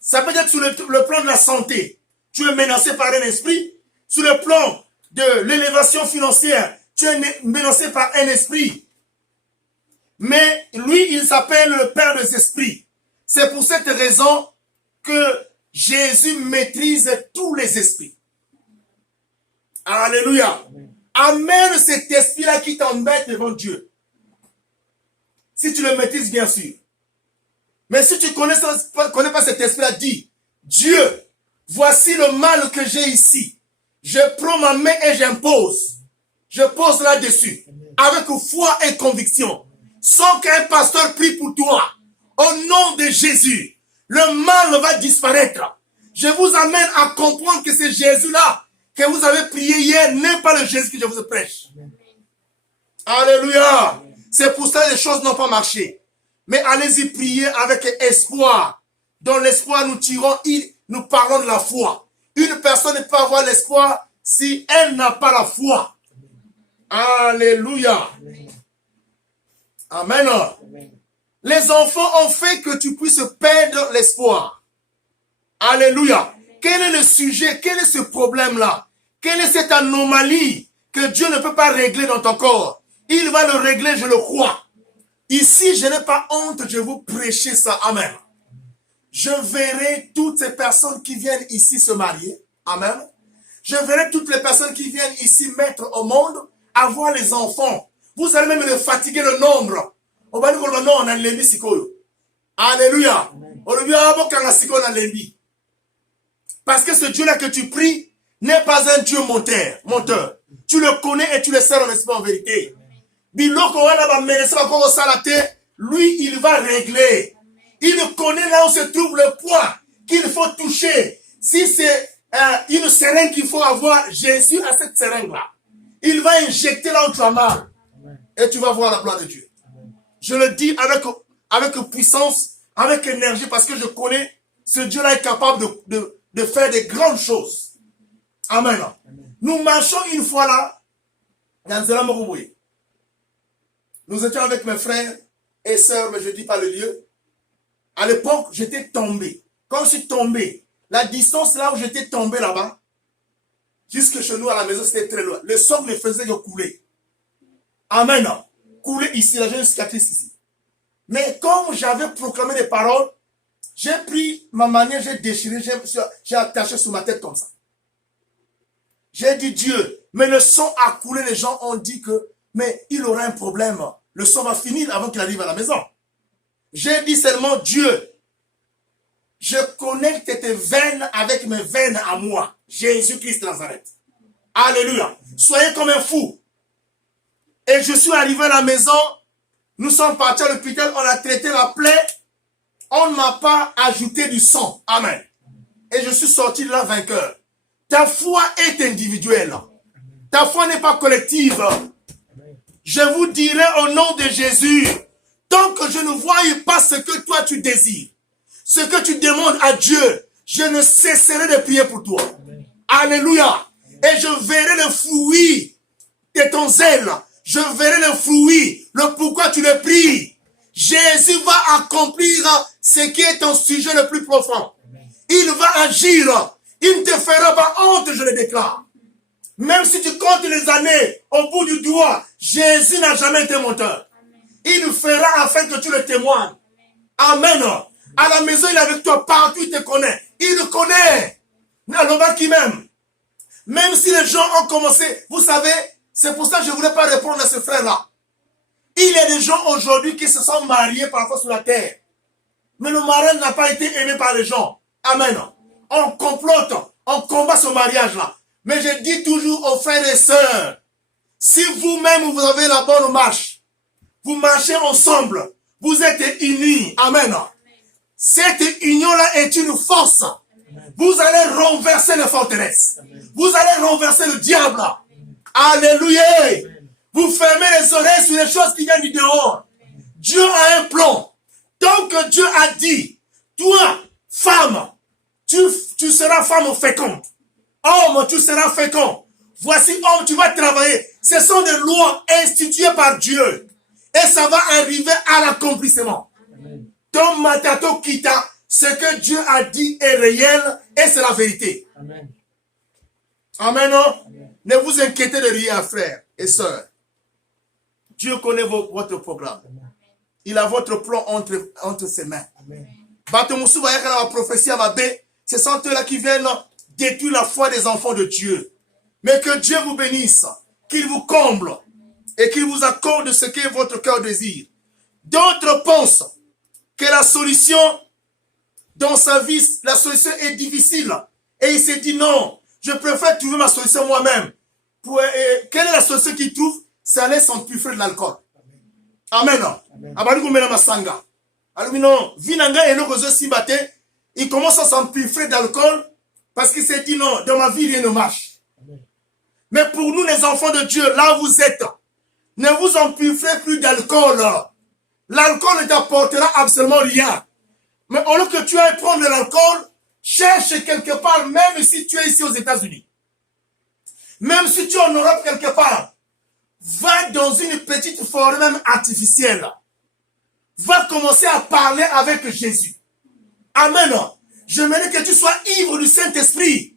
Ça peut être sur le plan de la santé. Tu es menacé par un esprit. Sur le plan de l'élévation financière, tu es menacé par un esprit. Mais lui, il s'appelle le Père des esprits. C'est pour cette raison que Jésus maîtrise tous les esprits. Alléluia. Amène cet esprit-là qui t'embête devant Dieu. Si tu le maîtrises, bien sûr. Mais si tu ne connais pas cet esprit-là, dis, Dieu, voici le mal que j'ai ici. Je prends ma main et j'impose. Je pose là-dessus. Avec foi et conviction. Sans qu'un pasteur prie pour toi. Au nom de Jésus. Le mal va disparaître. Je vous amène à comprendre que c'est Jésus-là que vous avez prié hier n'est pas le Jésus que je vous prêche. Alléluia. C'est pour ça que les choses n'ont pas marché. Mais allez-y prier avec espoir. Dans l'espoir, nous parlons de la foi. Une personne ne peut pas avoir l'espoir si elle n'a pas la foi. Alléluia. Amen. Les enfants ont fait que tu puisses perdre l'espoir. Alléluia. Quel est le sujet? Quel est ce problème-là? Quelle est cette anomalie que Dieu ne peut pas régler dans ton corps? Il va le régler, je le crois. Ici, je n'ai pas honte, je vais vous prêcher ça. Amen. Je verrai toutes ces personnes qui viennent ici se marier. Amen. Je verrai toutes les personnes qui viennent ici mettre au monde, avoir les enfants. Vous allez même le fatiguer le nombre. On va dire que non, on a l'ennemi sikoyo. Alléluia. Parce que ce Dieu-là que tu pries n'est pas un Dieu menteur. Tu le connais et tu le sers en esprit en vérité. Lui, il va régler. Il connaît là où se trouve le point qu'il faut toucher. Si c'est une seringue qu'il faut avoir, Jésus a cette seringue-là. Il va injecter là où tu as mal. Et tu vas voir la gloire de Dieu. Je le dis avec puissance, avec énergie, parce que je connais ce Dieu-là est capable de faire des grandes choses. Amen. Nous marchons une fois là, dans Zéla Moroboué. Nous étions avec mes frères et sœurs, mais je ne dis pas le lieu. À l'époque, j'étais tombé. Quand je suis tombé, la distance là où j'étais tombé là-bas, jusque chez nous à la maison, c'était très loin. Le sang me faisait couler. Amen. Couler ici, là, j'ai une cicatrice ici. Mais comme j'avais proclamé les paroles, j'ai pris ma manière, j'ai déchiré, j'ai attaché sur ma tête comme ça. J'ai dit Dieu, mais le sang a coulé, les gens ont dit que, mais il aura un problème. Le sang va finir avant qu'il arrive à la maison. J'ai dit seulement Dieu, je connecte tes veines avec mes veines à moi. Jésus-Christ de Nazareth. Alléluia. Soyez comme un fou. Et je suis arrivé à la maison. Nous sommes partis à l'hôpital. On a traité la plaie. On ne m'a pas ajouté du sang. Amen. Et je suis sorti de là vainqueur. Ta foi est individuelle. Ta foi n'est pas collective. Je vous dirai au nom de Jésus, tant que je ne voie pas ce que toi tu désires, ce que tu demandes à Dieu, je ne cesserai de prier pour toi. Amen. Alléluia. Et je verrai le fruit de ton zèle. Je verrai le fruit, le pourquoi tu le pries. Jésus va accomplir ce qui est ton sujet le plus profond. Amen. Il va agir. Il ne te fera pas honte, je le déclare. Même si tu comptes les années au bout du doigt, Jésus n'a jamais été menteur. Il le fera afin que tu le témoignes. Amen. À la maison, il est avec toi partout, il te connaît. Il le connaît. Qui m'aime. Même si les gens ont commencé, vous savez, c'est pour ça que je ne voulais pas répondre à ce frère-là. Il y a des gens aujourd'hui qui se sont mariés parfois sur la terre. Mais le mariage n'a pas été aimé par les gens. Amen. On complote, on combat ce mariage-là. Mais je dis toujours aux frères et sœurs, si vous-même vous avez la bonne marche, vous marchez ensemble, vous êtes unis. Amen. Cette union-là est une force. Amen. Vous allez renverser les forteresses. Amen. Vous allez renverser le diable. Amen. Alléluia. Amen. Vous fermez les oreilles sur les choses qui viennent du dehors. Amen. Dieu a un plan. Tant que Dieu a dit, toi, femme, tu seras femme féconde. Homme, tu seras fécond. Voici, homme, tu vas travailler. Ce sont des lois instituées par Dieu. Et ça va arriver à l'accomplissement. Ton matato kita, ce que Dieu a dit est réel et c'est la vérité. Amen. Amen. Amen. Ne vous inquiétez de rien, frères et sœurs. Dieu connaît votre programme. Amen. Il a votre plan entre ses mains. Ce sont eux-là qui viennent détruire la foi des enfants de Dieu. Mais que Dieu vous bénisse, qu'il vous comble et qu'il vous accorde ce que votre cœur désire. D'autres pensent que la solution dans sa vie, la solution est difficile. Et il s'est dit non, je préfère trouver ma solution moi-même. Quelle est la solution qu'il trouve? C'est aller s'empiffrer de l'alcool. Amen. Il commence à s'empiffrer d'alcool parce qu'il s'est dit non, dans ma vie rien ne marche. Mais pour nous les enfants de Dieu, là où vous êtes, ne vous empiffrez plus d'alcool. L'alcool ne t'apportera absolument rien. Mais au lieu que tu ailles prendre de l'alcool, cherche quelque part, même si tu es ici aux États-Unis. Même si tu es en Europe quelque part, va dans une petite forêt même artificielle. Va commencer à parler avec Jésus. Amen. J'aimerais que tu sois ivre du Saint-Esprit.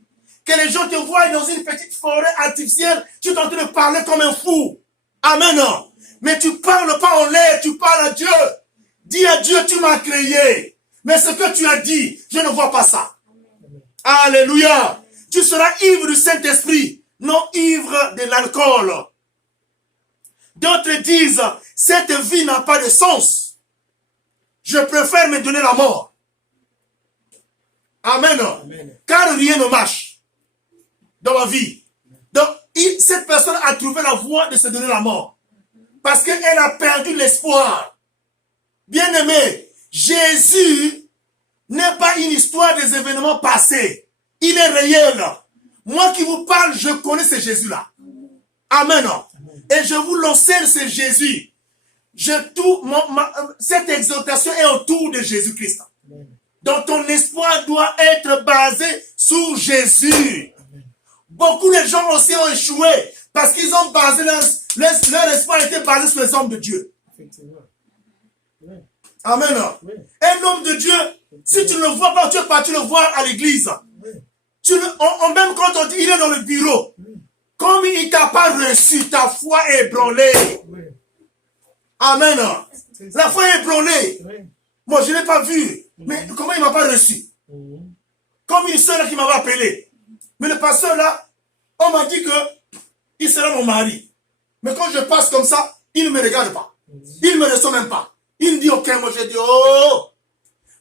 Que les gens te voient dans une petite forêt artificielle, tu es en train de parler comme un fou. Amen. Mais tu ne parles pas en l'air, tu parles à Dieu. Dis à Dieu, tu m'as créé. Mais ce que tu as dit, je ne vois pas ça. Alléluia. Tu seras ivre du Saint-Esprit, non ivre de l'alcool. D'autres disent, cette vie n'a pas de sens. Je préfère me donner la mort. Amen. Amen. Car rien ne marche dans ma vie. Donc, cette personne a trouvé la voie de se donner la mort. Parce qu'elle a perdu l'espoir. Bien-aimé, Jésus n'est pas une histoire des événements passés. Il est réel. Moi qui vous parle, je connais ce Jésus-là. Amen. Et je vous l'enseigne, c'est Jésus. Cette exhortation est autour de Jésus-Christ. Donc ton espoir doit être basé sur Jésus. Beaucoup de gens aussi ont échoué parce qu'ils ont basé leur espoir était basé sur les hommes de Dieu. Amen. Un homme de Dieu, si tu ne le vois pas, tu es parti le voir à l'église. Même quand on dit il est dans le bureau, comme il ne t'a pas reçu, ta foi est ébranlée. Amen. La foi est ébranlée. Moi, je ne l'ai pas vu. Mais comment il ne m'a pas reçu? Comme une soeur qui m'avait appelé. Mais le pasteur là, on m'a dit que il sera mon mari. Mais quand je passe comme ça, il ne me regarde pas. Il ne me reçoit même pas. Il me dit ok, moi je dis oh.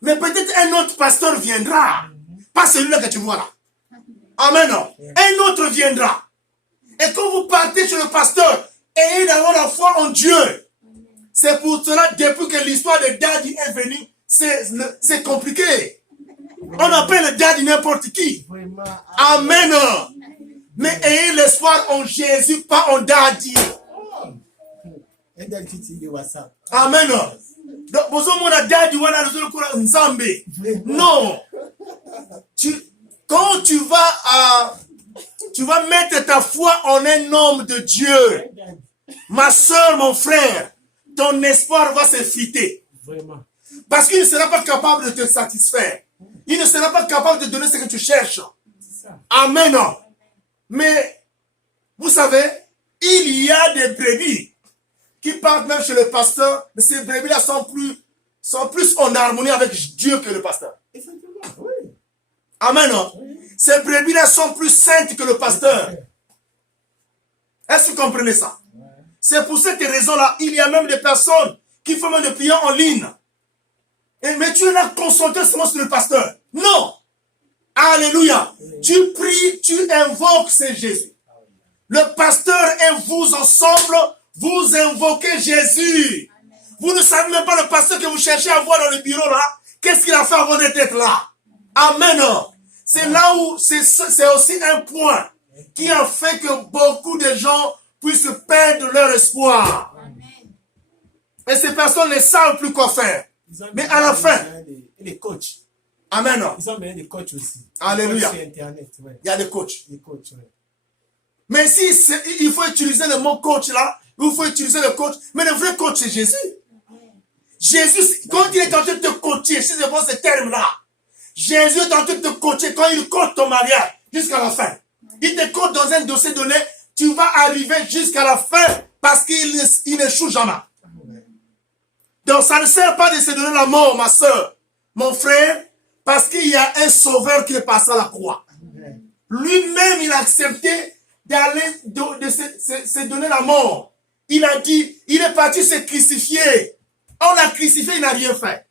Mais peut-être un autre pasteur viendra. Pas celui-là que tu vois là. Amen. Un autre viendra. Et quand vous partez chez le pasteur, ayez d'abord la foi en Dieu. C'est pour cela, depuis que l'histoire de Daddy est venue, c'est compliqué. On appelle le Daddy n'importe qui. Amen. Mais ayez l'espoir en Jésus, pas en Daddy. Amen. Donc, vous avez Daddy, non. Quand tu vas mettre ta foi en un homme de Dieu, ma soeur, mon frère, ton espoir va s'effriter. Parce qu'il ne sera pas capable de te satisfaire. Il ne sera pas capable de donner ce que tu cherches. Amen. Mais, vous savez, il y a des brebis qui partent même chez le pasteur, mais ces brebis-là sont plus en harmonie avec Dieu que le pasteur. Amen. Ces brebis-là sont plus saintes que le pasteur. Est-ce que vous comprenez ça? C'est pour cette raison-là, il y a même des personnes qui font même des prières en ligne. Mais tu es là concentré seulement sur le pasteur. Non. Alléluia. Tu pries, tu invoques, c'est Jésus. Le pasteur et vous ensemble, vous invoquez Jésus. Vous ne savez même pas le pasteur que vous cherchez à voir dans le bureau là. Qu'est-ce qu'il a fait avant d'être là? Amen. C'est là où c'est aussi un point qui a fait que beaucoup de gens puissent perdre leur espoir. Et ces personnes ne savent plus quoi faire. Mais à la fin, les coachs. Amen. Ils ont besoin des coachs aussi. Alléluia. Sur Internet, ouais. Il y a des coachs. Les coachs, ouais. Mais si il faut utiliser le mot coach là, il faut utiliser le coach. Mais le vrai coach, c'est Jésus. Jésus, quand il est en train de te coacher, si je pense ce terme-là, Jésus est en train de te coacher quand il coach ton mariage jusqu'à la fin. Il te coach dans un dossier donné, tu vas arriver jusqu'à la fin parce qu'il n'échoue jamais. Donc ça ne sert pas de se donner la mort, ma soeur, mon frère, parce qu'il y a un sauveur qui est passé à la croix. Lui-même, il a accepté d'aller de se donner la mort. Il a dit, il est parti se crucifier. On l'a crucifié, il n'a rien fait.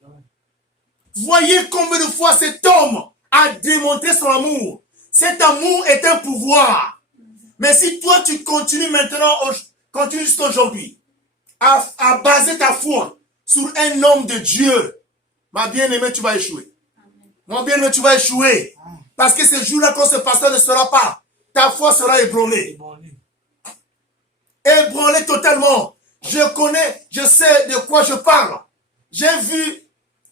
Voyez combien de fois cet homme a démontré son amour. Cet amour est un pouvoir. Mais si toi tu continues maintenant, continue jusqu'à aujourd'hui, à baser ta foi sur un homme de Dieu, ma bien-aimée, tu vas échouer. Mon bien-aimé, tu vas échouer. Parce que ce jour-là, quand ce pasteur ne sera pas, ta foi sera ébranlée. Ébranlée totalement. Je connais, je sais de quoi je parle. J'ai vu,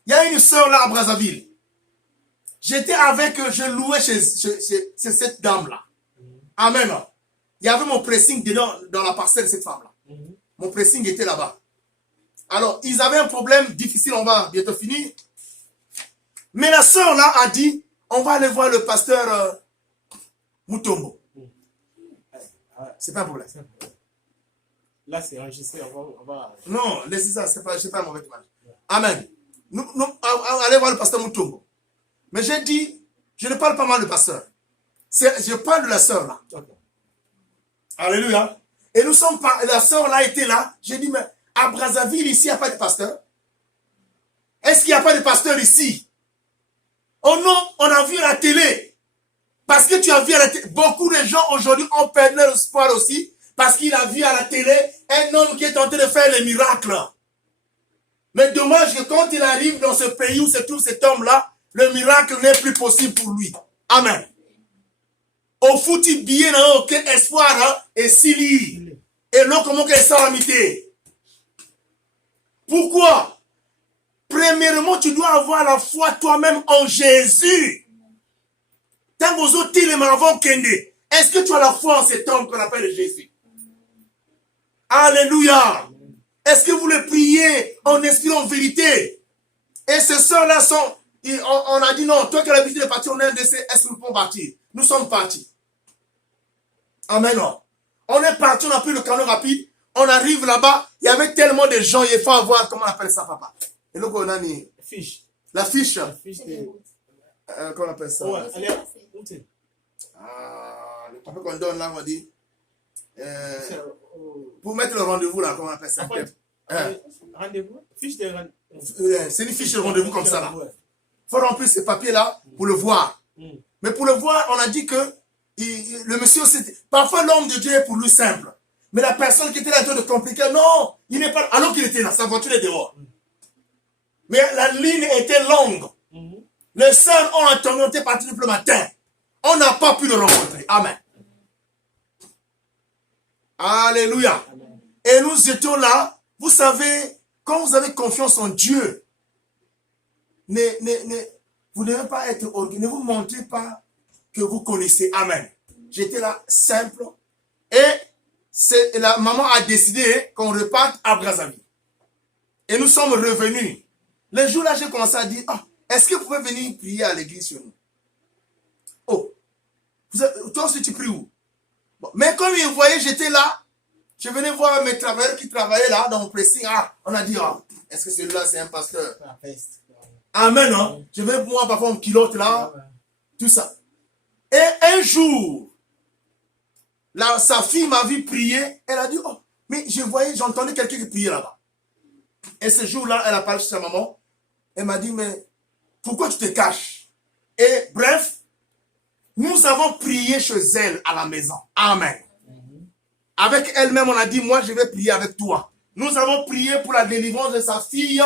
il y a une sœur là à Brazzaville. J'étais avec, je louais chez cette dame-là. Amen. Il y avait mon pressing dedans, dans la parcelle de cette femme-là. Mon pressing était là-bas. Alors, ils avaient un problème difficile, on va bientôt finir. Mais la sœur là a dit, on va aller voir le pasteur Mutombo. C'est pas un problème. Là, c'est enregistré, on va... Non, laissez ça, c'est pas un mauvais image. Amen. Nous, allez voir le pasteur Mutombo. Mais j'ai dit, je ne parle pas mal de pasteur. Je parle de la sœur là. Okay. Alléluia. Et nous sommes pas, la sœur là était là. J'ai dit, mais à Brazzaville, ici, il n'y a pas de pasteur. Est-ce qu'il n'y a pas de pasteur ici? Oh non, on a vu à la télé. Parce que tu as vu à la télé. Beaucoup de gens aujourd'hui ont perdu leur espoir aussi. Parce qu'il a vu à la télé un homme qui est en train de faire les miracles. Mais dommage que quand il arrive dans ce pays où se trouve cet homme-là, le miracle n'est plus possible pour lui. Amen. Au foutu bien aucun espoir hein, et s'il et l'autre comment qu'elle s'en amitié. Pourquoi? Premièrement, tu dois avoir la foi toi-même en Jésus. Tant que vous autres, est-ce que tu as la foi en cet homme qu'on appelle Jésus? Alléluia. Est-ce que vous le priez en esprit, en vérité? Et ces soeurs-là sont... On a dit non, toi qui as l'habitude de partir, on a un décès, est-ce que nous pouvons partir? Nous sommes partis. Amen. On est parti, on a pris le canot rapide, on arrive là-bas, il y avait tellement de gens, il faut avoir, comment on appelle ça, papa? Et donc on a mis... Fiche. La fiche. La fiche de... comment on appelle ça? Ouais, allez, le papier qu'on donne là, on dit... pour mettre le rendez-vous là, comment on appelle ça? Rendez-vous? Fiche de rendez-vous. C'est une fiche de rendez-vous comme ça là. Il faut remplir ces papiers là pour le voir. Mais pour le voir, on a dit que le monsieur, parfois l'homme de Dieu est pour lui simple. Mais la personne qui était là en train de compliquer, non, il n'est pas, alors qu'il était là, sa voiture est dehors. Mais la ligne était longue. Les sœurs ont attendu à partir du matin. On n'a pas pu le rencontrer. Amen. Alléluia. Et nous étions là. Vous savez, quand vous avez confiance en Dieu, vous ne devez pas être orgueilleux. Ne vous montrez pas que vous connaissez. Amen. J'étais là, simple. Et la maman a décidé qu'on reparte à Brazzaville. Et nous sommes revenus. Le jour-là, j'ai commencé à dire, est-ce que vous pouvez venir prier à l'église sur nous? Oh, toi aussi tu pries où? Bon, mais comme vous voyez, j'étais là. Je venais voir mes travailleurs qui travaillaient là dans mon pressing. On a dit, est-ce que celui-là c'est un pasteur? Amen, hein? Je vais moi parfois en kilote là. Tout ça. Et un jour, sa fille m'a vu prier. Elle a dit, mais j'entendais quelqu'un qui priait là-bas. Et ce jour-là, elle a parlé chez sa maman. Elle m'a dit, mais pourquoi tu te caches? Et bref, nous avons prié chez elle à la maison. Amen. Avec elle-même, on a dit, moi, je vais prier avec toi. Nous avons prié pour la délivrance de sa fille.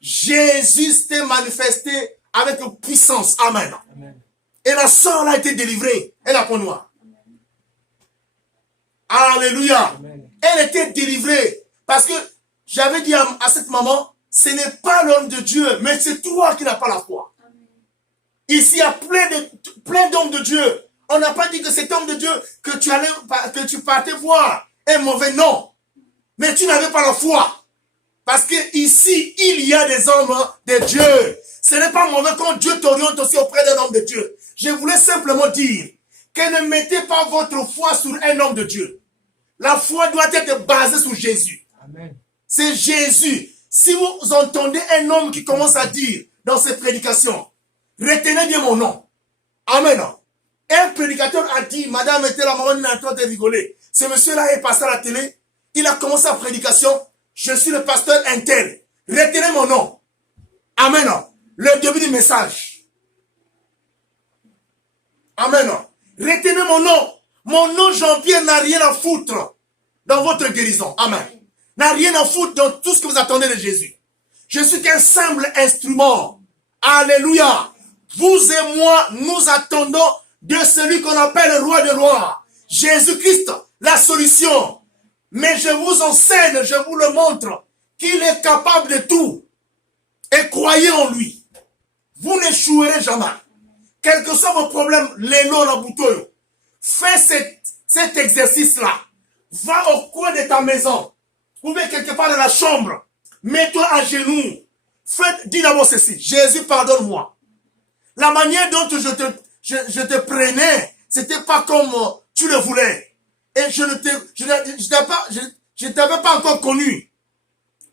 Jésus s'est manifesté avec puissance. Amen. Amen. Et la sœur a été délivrée. Elle a pour noir. Alléluia. Amen. Elle était délivrée. Parce que j'avais dit à cette maman, ce n'est pas l'homme de Dieu, mais c'est toi qui n'as pas la foi. Amen. Ici, il y a plein d'hommes de Dieu. On n'a pas dit que cet homme de Dieu que tu partais voir est mauvais, non. Mais tu n'avais pas la foi. Parce que ici, il y a des hommes de Dieu. Ce n'est pas mauvais quand Dieu t'oriente aussi auprès d'un homme de Dieu. Je voulais simplement dire que ne mettez pas votre foi sur un homme de Dieu. La foi doit être basée sur Jésus. Amen. C'est Jésus. Si vous entendez un homme qui commence à dire dans ses prédications, retenez bien mon nom. Amen. Un prédicateur a dit, madame était là, maman est en train de rigoler. Ce monsieur-là est passé à la télé, il a commencé sa prédication. Je suis le pasteur intel. Retenez mon nom. Amen. Le début du message. Amen. Retenez mon nom. Mon nom Jean-Pierre n'a rien à foutre dans votre guérison. Amen. N'a rien à foutre dans tout ce que vous attendez de Jésus. Je suis qu'un simple instrument. Alléluia. Vous et moi, nous attendons de celui qu'on appelle le roi des rois. Jésus-Christ, la solution. Mais je vous enseigne, je vous le montre, qu'il est capable de tout. Et croyez en lui. Vous n'échouerez jamais. Quels que soient vos problèmes, les lots, la bouteille, fais cet exercice-là. Va au coin de ta maison. Ou bien quelque part dans la chambre. Mets-toi à genoux. Dis d'abord ceci. Jésus, pardonne-moi. La manière dont je te prenais, c'était pas comme tu le voulais. Et je ne t'avais pas encore connu.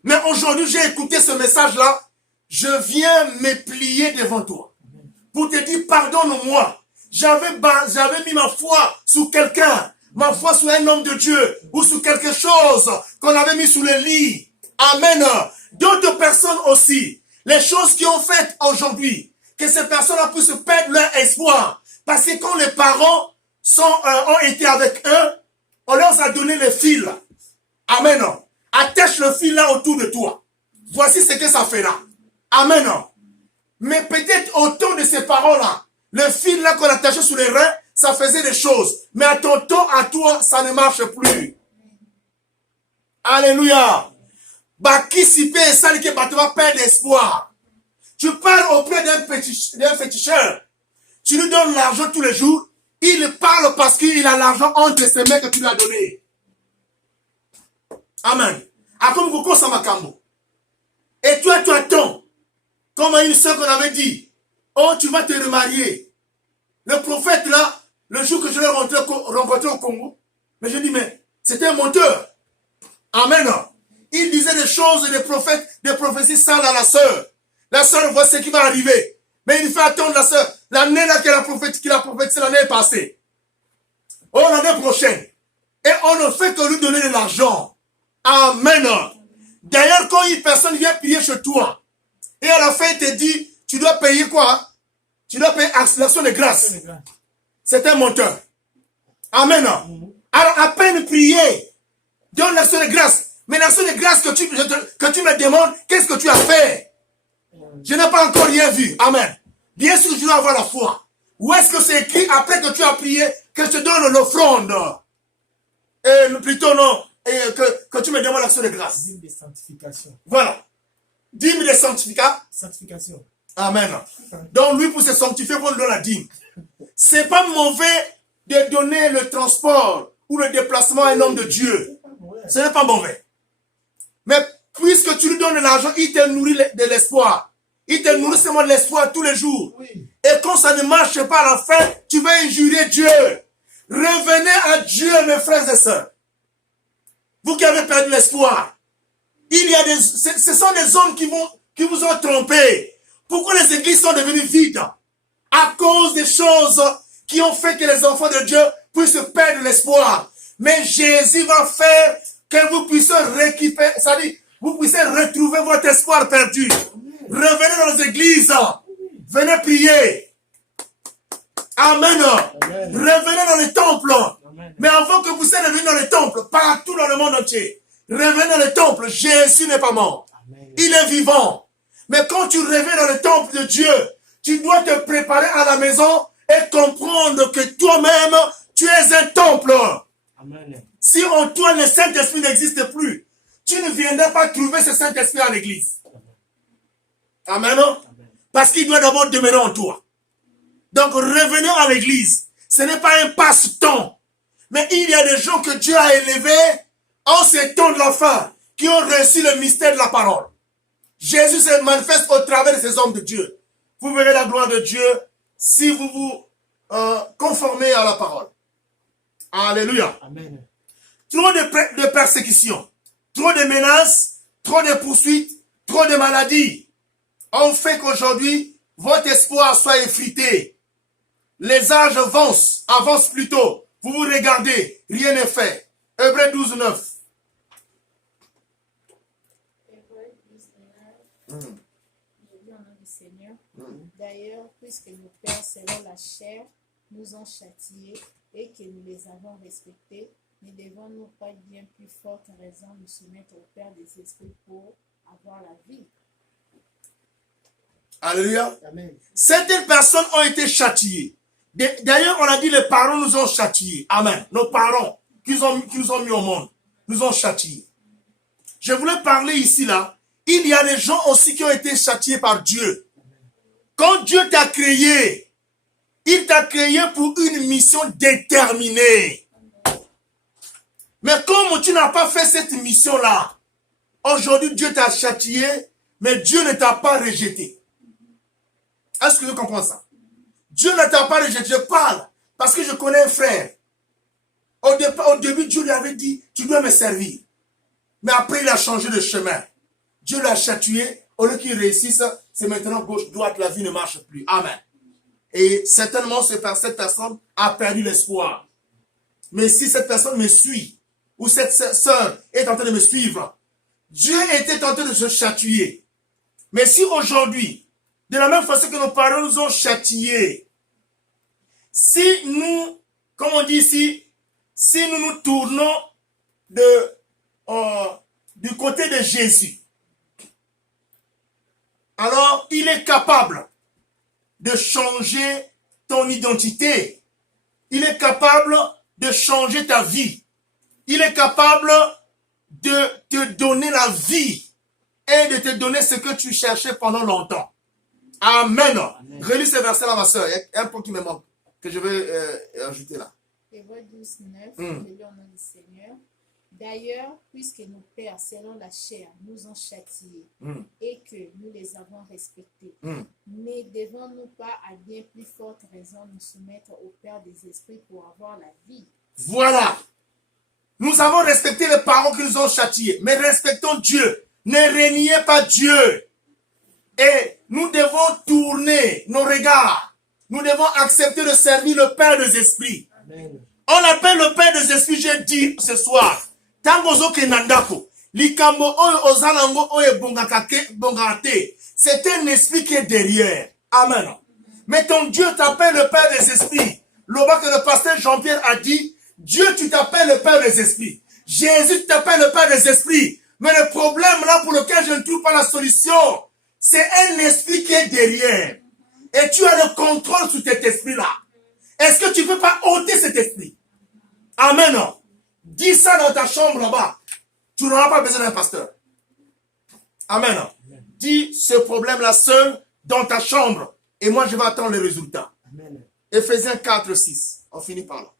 Mais aujourd'hui, j'ai écouté ce message-là. Je viens me plier devant toi. Pour te dire, pardonne-moi. J'avais mis ma foi sur quelqu'un. Ma foi sur un homme de Dieu. Ou sur quelque chose qu'on avait mis sous le lit. Amen. D'autres personnes aussi. Les choses qui ont fait aujourd'hui. Que ces personnes-là puissent perdre leur espoir. Parce que quand les parents ont été avec eux, on leur a donné le fil. Amen. Attache le fil là autour de toi. Voici ce que ça fait là. Amen. Mais peut-être au temps de ces parents-là, le fil là qu'on attachait sous les reins, ça faisait des choses. Mais à ton temps, à toi, ça ne marche plus. Alléluia. Qui s'y paie, ça ne va pas perdre espoir. Tu parles auprès d'un féticheur. Tu lui donnes l'argent tous les jours. Il parle parce qu'il a l'argent entre ses mains que tu lui as donné. Amen. Et toi, tu attends. Comme une soeur qu'on avait dit. Oh, tu vas te remarier. Le prophète là, le jour que je l'ai rencontré au Congo, mais je dis, mais c'était un menteur. Amen. Il disait des choses, des prophéties sales à la soeur. La soeur voit ce qui va arriver. Mais il fait attendre la soeur. L'année là qu'il a prophétisé l'année passée. Oh, l'année prochaine. Et on ne fait que lui donner de l'argent. Amen. D'ailleurs, quand une personne vient prier chez toi, et à la fin, il te dit, tu dois payer quoi? Tu dois payer l'action de grâce. C'est un menteur. Amen. Alors, à peine prier, donne l'action de grâce. Mais l'action de grâce que tu me demandes, qu'est-ce que tu as fait? Je n'ai pas encore rien vu. Amen. Bien sûr, je dois avoir la foi. Où est-ce que c'est écrit après que tu as prié que je te donne l'offrande? Plutôt non. Et que tu me demandes l'action de grâce. Dîme de sanctification. Voilà. Dîme de Sanctification. Amen. Donc lui, pour se sanctifier, on lui donne la dîme. C'est pas mauvais de donner le transport ou le déplacement à un homme de Dieu. Ce n'est pas mauvais. Mais puisque tu lui donnes de l'argent, il te nourrit de l'espoir. Il te nourrit seulement de l'espoir tous les jours. Oui. Et quand ça ne marche pas à la fin, tu vas injurer Dieu. Revenez à Dieu, mes frères et sœurs. Vous qui avez perdu l'espoir. Ce sont des hommes qui vous ont trompé. Pourquoi les églises sont devenues vides? À cause des choses qui ont fait que les enfants de Dieu puissent perdre l'espoir. Mais Jésus va faire que vous puissiez récupérer, c'est-à-dire, vous puissiez retrouver votre espoir perdu. Revenez dans les églises. Venez prier. Amen. Amen. Revenez dans les temples. Amen. Mais avant que vous soyez revenus dans les temples, partout dans le monde entier, revenez dans les temples. Jésus n'est pas mort. Amen. Il est vivant. Mais quand tu reviens dans le temple de Dieu, tu dois te préparer à la maison et comprendre que toi-même, tu es un temple. Amen. Si en toi le Saint-Esprit n'existe plus, tu ne viendras pas trouver ce Saint-Esprit à l'église. Amen. Amen. Parce qu'il doit d'abord demeurer en toi. Donc revenez à l'église. Ce n'est pas un passe-temps. Mais il y a des gens que Dieu a élevés en ce temps de la fin, qui ont reçu le mystère de la parole. Jésus se manifeste au travers de ces hommes de Dieu. Vous verrez la gloire de Dieu si vous vous conformez à la parole. Alléluia. Amen. Trop de persécutions, trop de menaces, trop de poursuites, trop de maladies ont fait qu'aujourd'hui, votre espoir soit effrité. les âges avancent plutôt. Vous vous regardez, rien n'est fait. Hébreux 12, 9. Hébreux 12, 9. Je lis au nom du Seigneur. D'ailleurs, puisque nos pères, selon la chair, nous ont châtiés et que nous les avons respectés, ne devons-nous pas bien plus forte raison nous soumettre au Père des esprits pour avoir la vie? Alléluia. Amen. Certaines personnes ont été châtiées. D'ailleurs, on a dit les parents nous ont châtiés. Amen. Nos parents qui nous ont mis au monde nous ont châtiés. Je voulais parler ici, là. Il y a des gens aussi qui ont été châtiés par Dieu. Quand Dieu t'a créé, il t'a créé pour une mission déterminée. Mais comme tu n'as pas fait cette mission-là, aujourd'hui Dieu t'a châtié, mais Dieu ne t'a pas rejeté. Est-ce que tu comprends ça? Dieu ne t'a pas rejeté. Je parle parce que je connais un frère. Au début, Dieu lui avait dit, tu dois me servir. Mais après, il a changé de chemin. Dieu l'a châtié. Au lieu qu'il réussisse, c'est maintenant gauche, droite, la vie ne marche plus. Amen. Et certainement, cette personne a perdu l'espoir. Mais si cette personne me suit, ou cette sœur est en train de me suivre, Dieu était en train de se châtier. Mais si aujourd'hui, de la même façon que nos parents nous ont châtiés, si nous, comme on dit ici, si nous nous tournons du côté de Jésus, alors il est capable de changer ton identité. Il est capable de changer ta vie. Il est capable de te donner la vie et de te donner ce que tu cherchais pendant longtemps. Amen. Relis ce verset-là, ma soeur. Il y a un point qui me manque, que je vais ajouter là. Hébreux 12, 9. Je lis au nom du Seigneur. D'ailleurs, puisque nos pères, selon la chair, nous ont châtiés et que nous les avons respectés, ne devons-nous pas à bien plus forte raison nous soumettre au Père des esprits pour avoir la vie? Voilà. Nous avons respecté les parents qui nous ont châtiés, mais respectons Dieu. Ne reniez pas Dieu. Et nous devons tourner nos regards. Nous devons accepter de servir le Père des esprits. Amen. On appelle le Père des esprits, j'ai dit ce soir. C'est un esprit qui est derrière. Amen. Mais ton Dieu t'appelle le Père des esprits. Le pasteur Jean-Pierre a dit, Dieu, tu t'appelles le Père des esprits. Jésus t'appelle le Père des esprits. Mais le problème là pour lequel je ne trouve pas la solution, c'est un esprit qui est derrière. Et tu as le contrôle sur cet esprit-là. Est-ce que tu ne peux pas ôter cet esprit? Amen. Dis ça dans ta chambre là-bas. Tu n'auras pas besoin d'un pasteur. Amen. Dis ce problème-là seul dans ta chambre. Et moi, je vais attendre les résultats. Amen. Ephésiens 4, 6. On finit par là.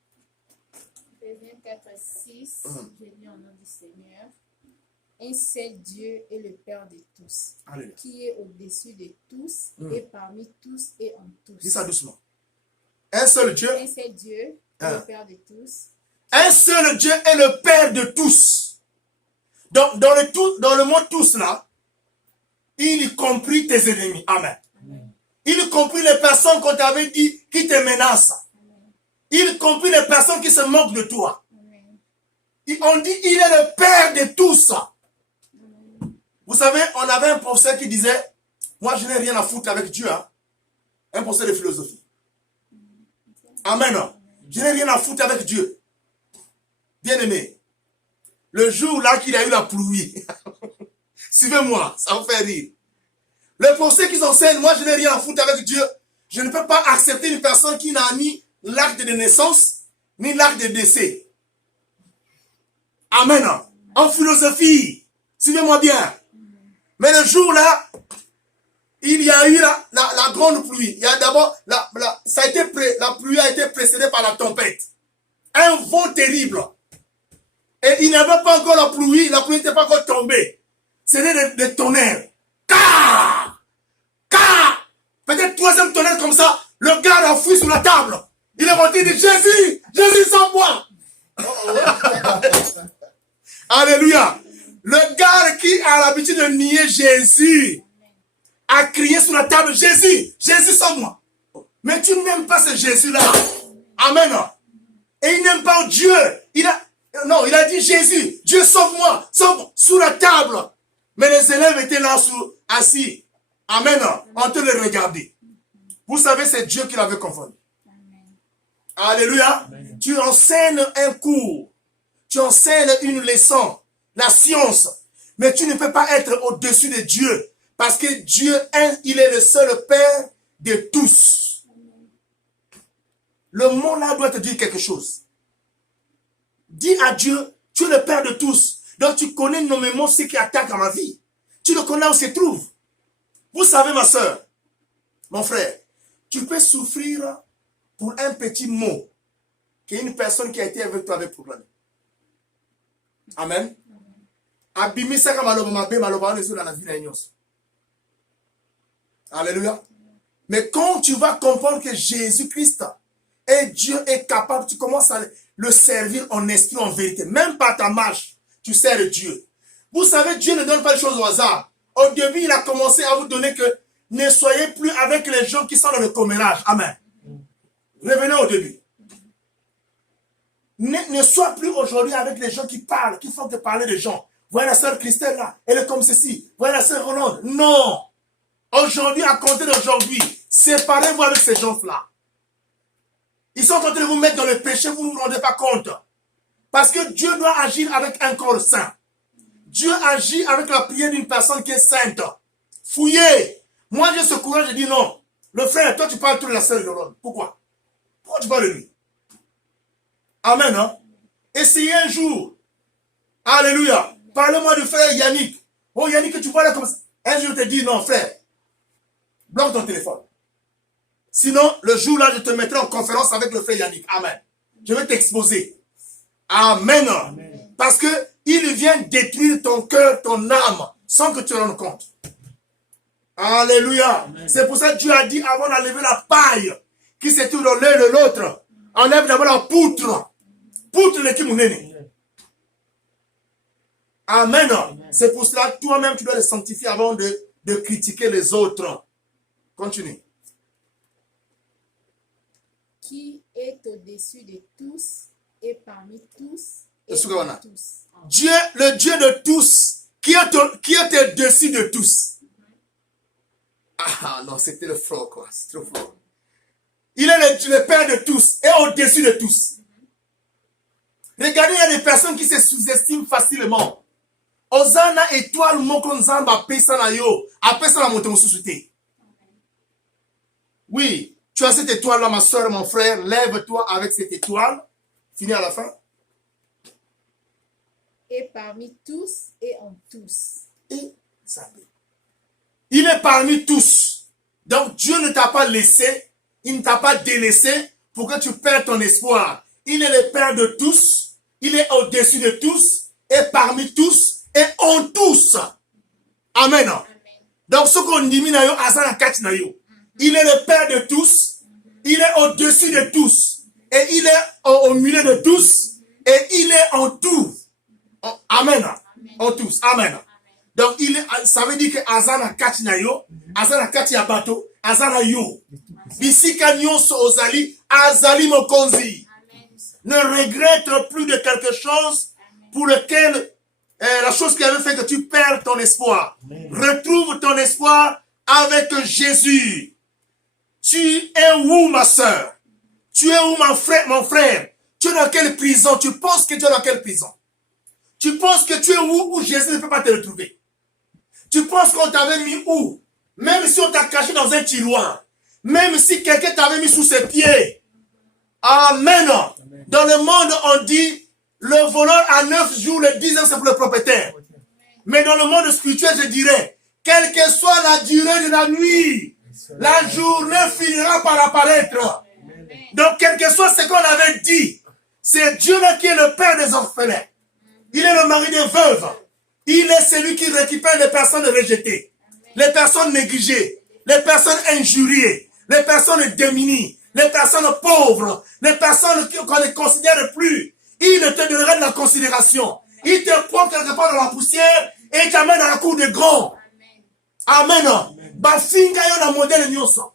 Ephésiens 4, 6. Je lis au nom du Seigneur. Un seul Dieu est le Père de tous, Alléluia. qui est au-dessus de tous et parmi tous et en tous. Dis ça doucement. Un seul Dieu. Un seul Dieu est le Père de tous. Un seul Dieu est le Père de tous. Donc, dans le mot tous là, il y compris tes ennemis. Amen. Il y compris les personnes qu'on t'avait dit qui te menacent. Il y compris les personnes qui se moquent de toi. On dit il est le Père de tous. Vous savez, on avait un professeur qui disait, moi je n'ai rien à foutre avec Dieu. Hein. Un professeur de philosophie. Amen. Je n'ai rien à foutre avec Dieu. Bien aimé. Le jour là qu'il a eu la pluie. Suivez-moi, ça vous fait rire. Les professeurs qui enseignent, moi je n'ai rien à foutre avec Dieu. Je ne peux pas accepter une personne qui n'a ni l'acte de naissance, ni l'acte de décès. Amen. En philosophie. Suivez-moi bien. Mais le jour là, il y a eu la grande pluie. Il y a d'abord, la pluie a été précédée par la tempête. Un vent terrible. Et il n'y avait pas encore la pluie n'était pas encore tombée. C'était des tonnerres. Car! Peut-être troisième tonnerre comme ça, le gars a fui sur la table. Il est rentré et dit, Jésus sans moi. Alléluia. Le gars qui a l'habitude de nier Jésus a crié sur la table, Jésus sans moi. Mais tu n'aimes pas ce Jésus-là. Amen. Et il n'aime pas Dieu. Il a dit Jésus, Dieu sauve-moi, sauve sous la table. Mais les élèves étaient là assis. Amen. En train de regarder. Vous savez, c'est Dieu qui l'avait confondu. Alléluia. Amen. Tu enseignes un cours. Tu enseignes une leçon. La science. Mais tu ne peux pas être au-dessus de Dieu. Parce que Dieu, il est le seul Père de tous. Le mot là doit te dire quelque chose. Dis à Dieu, tu es le Père de tous. Donc tu connais nommément ce qui attaque à ma vie. Tu le connais où se trouve. Vous savez, ma soeur, mon frère, tu peux souffrir pour un petit mot qu'une personne qui a été avec toi avait proclamé. Amen. Alléluia. Mais quand tu vas comprendre que Jésus-Christ et Dieu est capable, tu commences à le servir en esprit, en vérité. Même par ta marche, tu sers Dieu. Vous savez, Dieu ne donne pas les choses au hasard. Au début, il a commencé à vous donner que ne soyez plus avec les gens qui sont dans le commérage. Amen. Revenez au début. Ne sois plus aujourd'hui avec les gens qui parlent, qui font te parler des gens. Voyez la sœur Christelle là, elle est comme ceci. Voyez la sœur Rolande. Non. Aujourd'hui, à compter d'aujourd'hui, séparez-vous avec ces gens-là. Ils sont en train de vous mettre dans le péché, vous ne vous rendez pas compte. Parce que Dieu doit agir avec un corps saint. Dieu agit avec la prière d'une personne qui est sainte. Fouillez. Moi, j'ai ce courage, je dis non. Le frère, toi, tu parles tout de la sœur Rolande. Pourquoi? Pourquoi tu parles de lui? Amen. Hein? Essayez un jour. Alléluia. Parle-moi du frère Yannick. Oh, Yannick, tu vois là comme ça. Un jour, je te dis non, frère. Bloque ton téléphone. Sinon, le jour-là, je te mettrai en conférence avec le frère Yannick. Amen. Je vais t'exposer. Amen. Amen. Parce que il vient détruire ton cœur, ton âme, sans que tu te rendes compte. Alléluia. C'est pour ça que Dieu a dit, avant d'enlever la paille qui se trouve dans l'un de l'autre, enlève d'abord la poutre. Poutre le kimounene. Amen. C'est pour cela que toi-même, tu dois le sanctifier avant de critiquer les autres. Continue. Qui est au-dessus de tous et parmi tous et pour tous. Dieu, le Dieu de tous, qui est au-dessus de tous. Ah non, c'était le fort, quoi. C'est trop fort. Il est le Père de tous et au-dessus de tous. Regardez, il y a des personnes qui se sous-estiment facilement. Ozana étoile moko nzamba pesa na yo, apesa na moto mususuté. Oui, tu as cette étoile là, ma soeur, mon frère, lève-toi avec cette étoile. Fini à la fin. Et parmi tous et en tous. Et ça. Il est parmi tous. Donc Dieu ne t'a pas laissé, il ne t'a pas délaissé pour que tu perdes ton espoir. Il est le Père de tous, il est au-dessus de tous, et parmi tous, et en tous. Amen. Donc ce qu'on dit, il est le Père de tous, il est au-dessus de tous, et il est au milieu de tous, et il est en tout. Amen. En tous. Amen. Donc ça veut dire que Azana Kachinayo, Azana Kachiabato, Azana Yo. Bisika Nyonso Ozali, Azali Mokonzi. Ne regrette plus de quelque chose pour lequel la chose qui avait fait que tu perds ton espoir. Retrouve ton espoir avec Jésus. Tu es où, ma soeur? Tu es où, mon frère? Tu es dans quelle prison? Tu penses que tu es dans quelle prison? Tu penses que tu es où Jésus ne peut pas te retrouver? Tu penses qu'on t'avait mis où? Même si on t'a caché dans un tiroir. Même si quelqu'un t'avait mis sous ses pieds. Amen. Dans le monde, on dit, le voleur à 9 jours, le 10 ans, c'est pour le propriétaire. Mais dans le monde spirituel, je dirais, quelle que soit la durée de la nuit, la journée finira par apparaître. Donc, quel que soit ce qu'on avait dit, c'est Dieu là qui est le Père des orphelins. Il est le mari des veuves. Il est celui qui récupère les personnes rejetées, les personnes négligées, les personnes injuriées, les personnes démunies, les personnes pauvres, les personnes qu'on ne considère plus. Il te donnera de la considération. Il te prend quelque part dans la poussière et t'amène dans la cour des grands. Amen. Bafinga yo na modèle nyonso.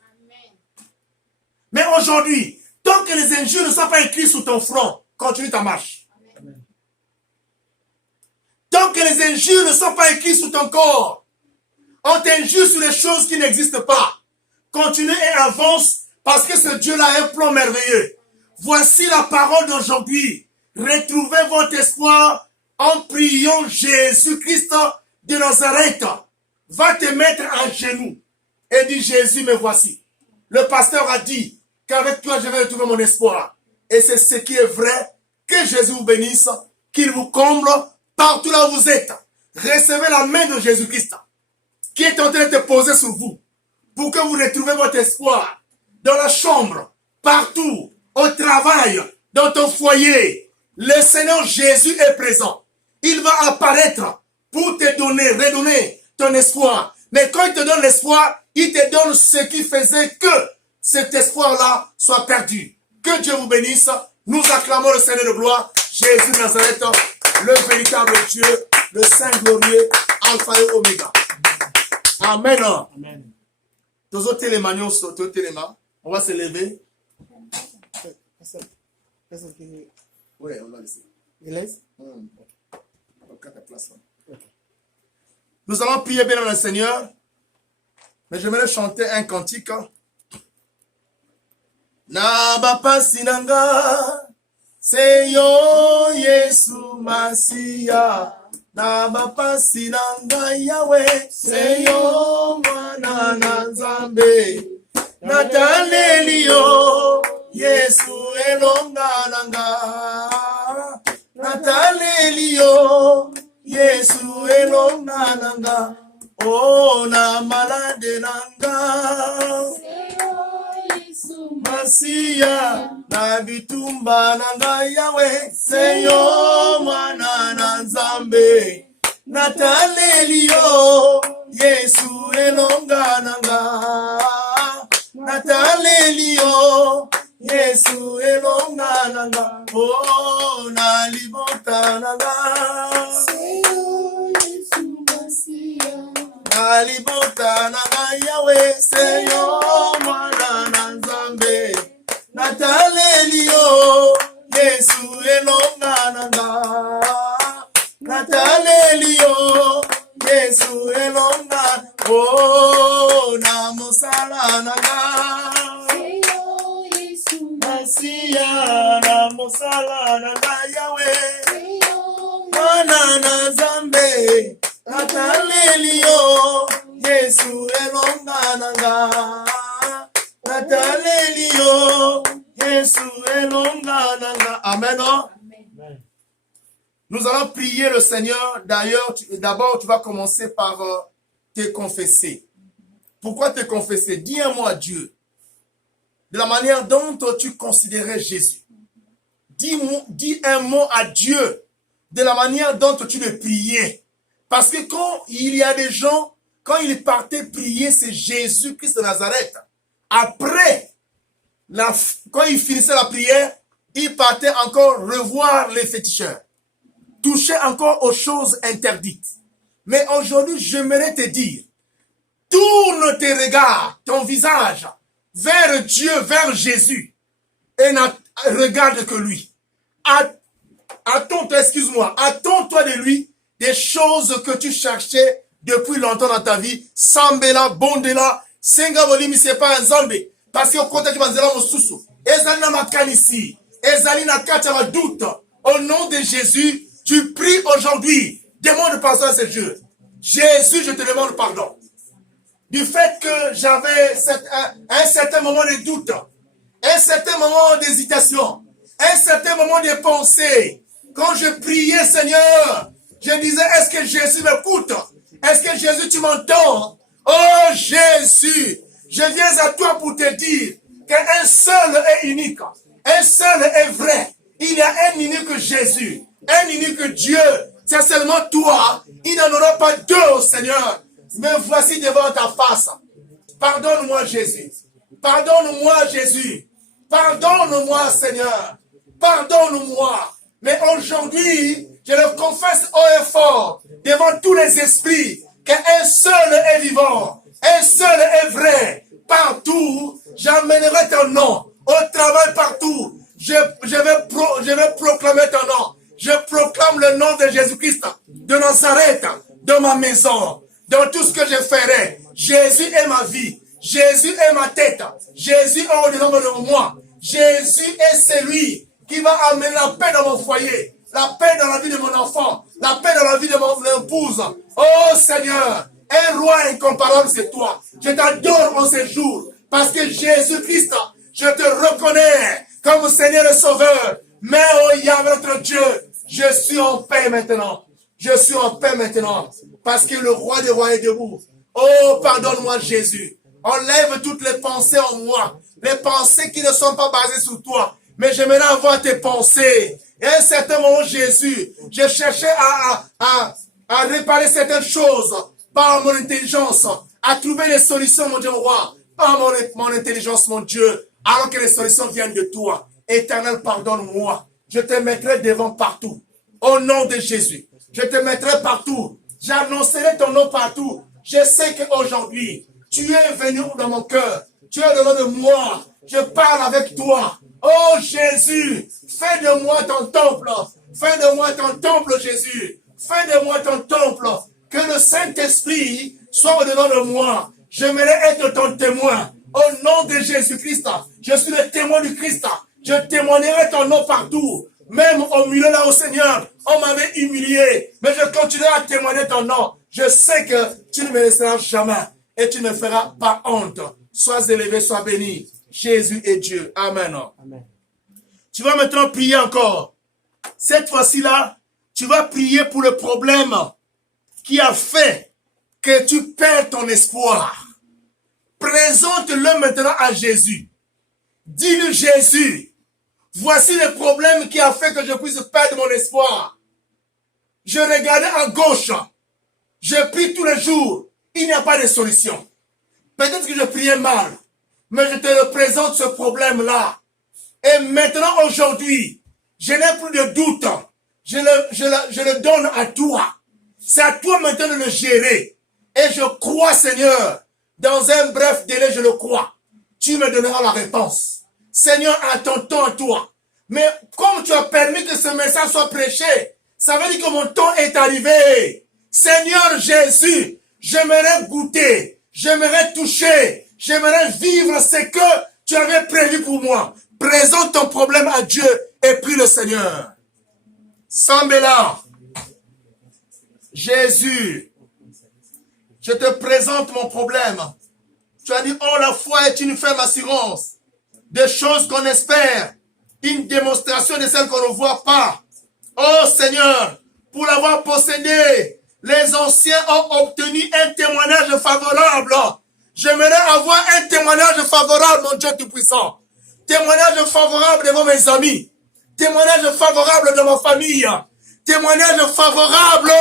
Mais aujourd'hui, tant que les injures ne sont pas écrites sur ton front, continue ta marche. Amen. Tant que les injures ne sont pas écrites sur ton corps, on t'injure sur les choses qui n'existent pas. Continue et avance parce que ce Dieu-là a un plan merveilleux. Voici la parole d'aujourd'hui. Retrouvez votre espoir en priant Jésus-Christ de Nazareth. Va te mettre à genoux et dis Jésus, me voici. Le pasteur a dit qu'avec toi je vais retrouver mon espoir. Et c'est ce qui est vrai. Que Jésus vous bénisse, qu'il vous comble partout là où vous êtes. Recevez la main de Jésus-Christ qui est en train de te poser sur vous pour que vous retrouviez votre espoir dans la chambre, partout, au travail, dans ton foyer. Le Seigneur Jésus est présent. Il va apparaître pour te donner, redonner ton espoir. Mais quand il te donne l'espoir, il te donne ce qui faisait que cet espoir-là soit perdu. Que Dieu vous bénisse. Nous acclamons le Seigneur de gloire, Jésus de Nazareth, le véritable Dieu, le Saint glorieux, Alpha et Oméga. Amen. Amen. Tous autres éléments, on va se lever. Oui, on va laisser. Il laisse? Nous allons prier bien dans le Seigneur. Mais j'aimerais chanter un cantique. Nabapa sinanga seyo Yesu Masia. Nabapa sinanga Yahweh seyo mwana na Nzambe. Natalelio Yesu elongananga. Natalelio Yesu elongananga. Oh na malade nanga. Masia na bitumba nanga Yahweh seyo mwana na Nzambe. Natalelio Yesu elongananga. Natalelio Yesu elongananga. Oh na libota nanga. Alibota nanga Yahweh seyo mwana na Nzambe. Natalelio Yesu elongananga. Natalelio Yesu elonga. Oh na mosala nanga. Masia na mosala nanga Yahweh mwana na Nzambe. Natalelio Yesu elongananga. Natalelio Yesu elongananga. Amen. Amen. Nous allons prier le Seigneur. D'ailleurs, d'abord tu vas commencer par te confesser. Pourquoi te confesser? Dis un mot à Dieu. De la manière dont tu considérais Jésus. Dis un mot à Dieu. De la manière dont tu le priais. Parce que quand il y a des gens, quand ils partaient prier, c'est Jésus-Christ de Nazareth. Après, quand ils finissaient la prière, ils partaient encore revoir les féticheurs. Toucher encore aux choses interdites. Mais aujourd'hui, j'aimerais te dire, tourne tes regards, ton visage, vers Dieu, vers Jésus. Et ne regarde que lui. Attends-toi de lui. Des choses que tu cherchais depuis longtemps dans ta vie. Sambela, bondela, senga volimi sepa nzambe. Parce que au côté tu vas dire mon sousou. Ezali na makanisi. Ezali na kata ma doute. Au nom de Jésus, tu pries aujourd'hui. Demande pardon à ce Dieu. Jésus, je te demande pardon. Du fait que j'avais un certain moment de doute. Un certain moment d'hésitation. Un certain moment de pensée. Quand je priais, Seigneur, je disais, est-ce que Jésus m'écoute? Est-ce que Jésus, tu m'entends? Oh Jésus, je viens à toi pour te dire qu'un seul est unique. Un seul est vrai. Il y a un unique Jésus. Un unique Dieu. C'est seulement toi. Il n'en aura pas deux, oh Seigneur. Me voici devant ta face. Pardonne-moi, Jésus. Pardonne-moi, Jésus. Pardonne-moi, Seigneur. Pardonne-moi. Mais aujourd'hui, je le confesse haut et fort devant tous les esprits qu'un seul est vivant, un seul est vrai, Partout, j'amènerai ton nom. Au travail, partout, je vais proclamer ton nom. Je proclame le nom de Jésus-Christ de Nazareth dans ma maison, dans tout ce que je ferai. Jésus est ma vie. Jésus est ma tête. Jésus est au-dedans de moi. Jésus est celui qui va amener la paix dans mon foyer, la paix dans la vie de mon enfant, la paix dans la vie de mon épouse. Oh Seigneur, un roi incomparable, c'est toi. Je t'adore en ces jours parce que Jésus-Christ, je te reconnais comme Seigneur et Sauveur. Mais oh Yahweh notre Dieu, je suis en paix maintenant. Je suis en paix maintenant parce que le roi des rois est debout. Oh, pardonne-moi Jésus. Enlève toutes les pensées en moi. Les pensées qui ne sont pas basées sur toi. Mais j'aimerais avoir tes pensées. Et à un certain moment, Jésus, je cherchais à réparer certaines choses par mon intelligence, à trouver des solutions, mon Dieu, mon roi, par mon intelligence, mon Dieu, alors que les solutions viennent de toi. Éternel, pardonne-moi. Je te mettrai devant partout. Au nom de Jésus. Je te mettrai partout. J'annoncerai ton nom partout. Je sais qu'aujourd'hui, tu es venu dans mon cœur. Tu es devant de moi. Je parle avec toi. Oh Jésus, fais de moi ton temple. Fais de moi ton temple, Jésus. Fais de moi ton temple. Que le Saint-Esprit soit au-devant de moi. J'aimerais être ton témoin. Au nom de Jésus-Christ, je suis le témoin du Christ. Je témoignerai ton nom partout. Même au milieu là, au Seigneur, on m'avait humilié. Mais je continuerai à témoigner ton nom. Je sais que tu ne me laisseras jamais. Et tu ne me feras pas honte. Sois élevé, sois béni. Jésus est Dieu. Amen. Amen. Tu vas maintenant prier encore. Cette fois-ci-là, tu vas prier pour le problème qui a fait que tu perds ton espoir. Présente-le maintenant à Jésus. Dis-lui, Jésus, voici le problème qui a fait que je puisse perdre mon espoir. Je regardais à gauche. Je prie tous les jours. Il n'y a pas de solution. Peut-être que je priais mal. Mais je te représente ce problème-là. Et maintenant, aujourd'hui, je n'ai plus de doute. Je le donne à toi. C'est à toi maintenant de le gérer. Et je crois, Seigneur, dans un bref délai, je le crois. Tu me donneras la réponse. Seigneur, à ton temps à toi. Mais comme tu as permis que ce message soit prêché, ça veut dire que mon temps est arrivé. Seigneur Jésus, j'aimerais goûter, j'aimerais toucher, j'aimerais vivre ce que tu avais prévu pour moi. Présente ton problème à Dieu et prie le Seigneur. Sambela, Jésus, je te présente mon problème. Tu as dit, oh, la foi est une ferme assurance. Des choses qu'on espère. Une démonstration de celles qu'on ne voit pas. Oh Seigneur, pour l'avoir possédé, les anciens ont obtenu un témoignage favorable. J'aimerais avoir un témoignage favorable, mon Dieu Tout-Puissant. Témoignage favorable devant mes amis. Témoignage favorable de ma famille. Témoignage favorable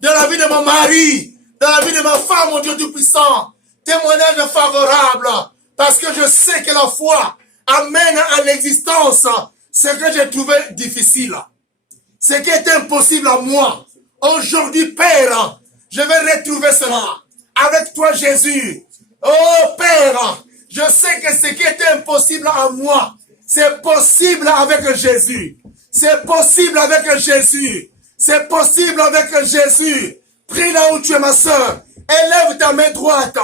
dans la vie de mon mari. Dans la vie de ma femme, mon Dieu Tout-Puissant. Témoignage favorable. Parce que je sais que la foi amène à l'existence ce que j'ai trouvé difficile. Ce qui est impossible à moi. Aujourd'hui, Père, je vais retrouver cela. Avec toi, Jésus. Oh, Père, je sais que ce qui est impossible à moi, c'est possible avec Jésus. C'est possible avec Jésus. C'est possible avec Jésus. Prie là où tu es, ma soeur. Élève ta main droite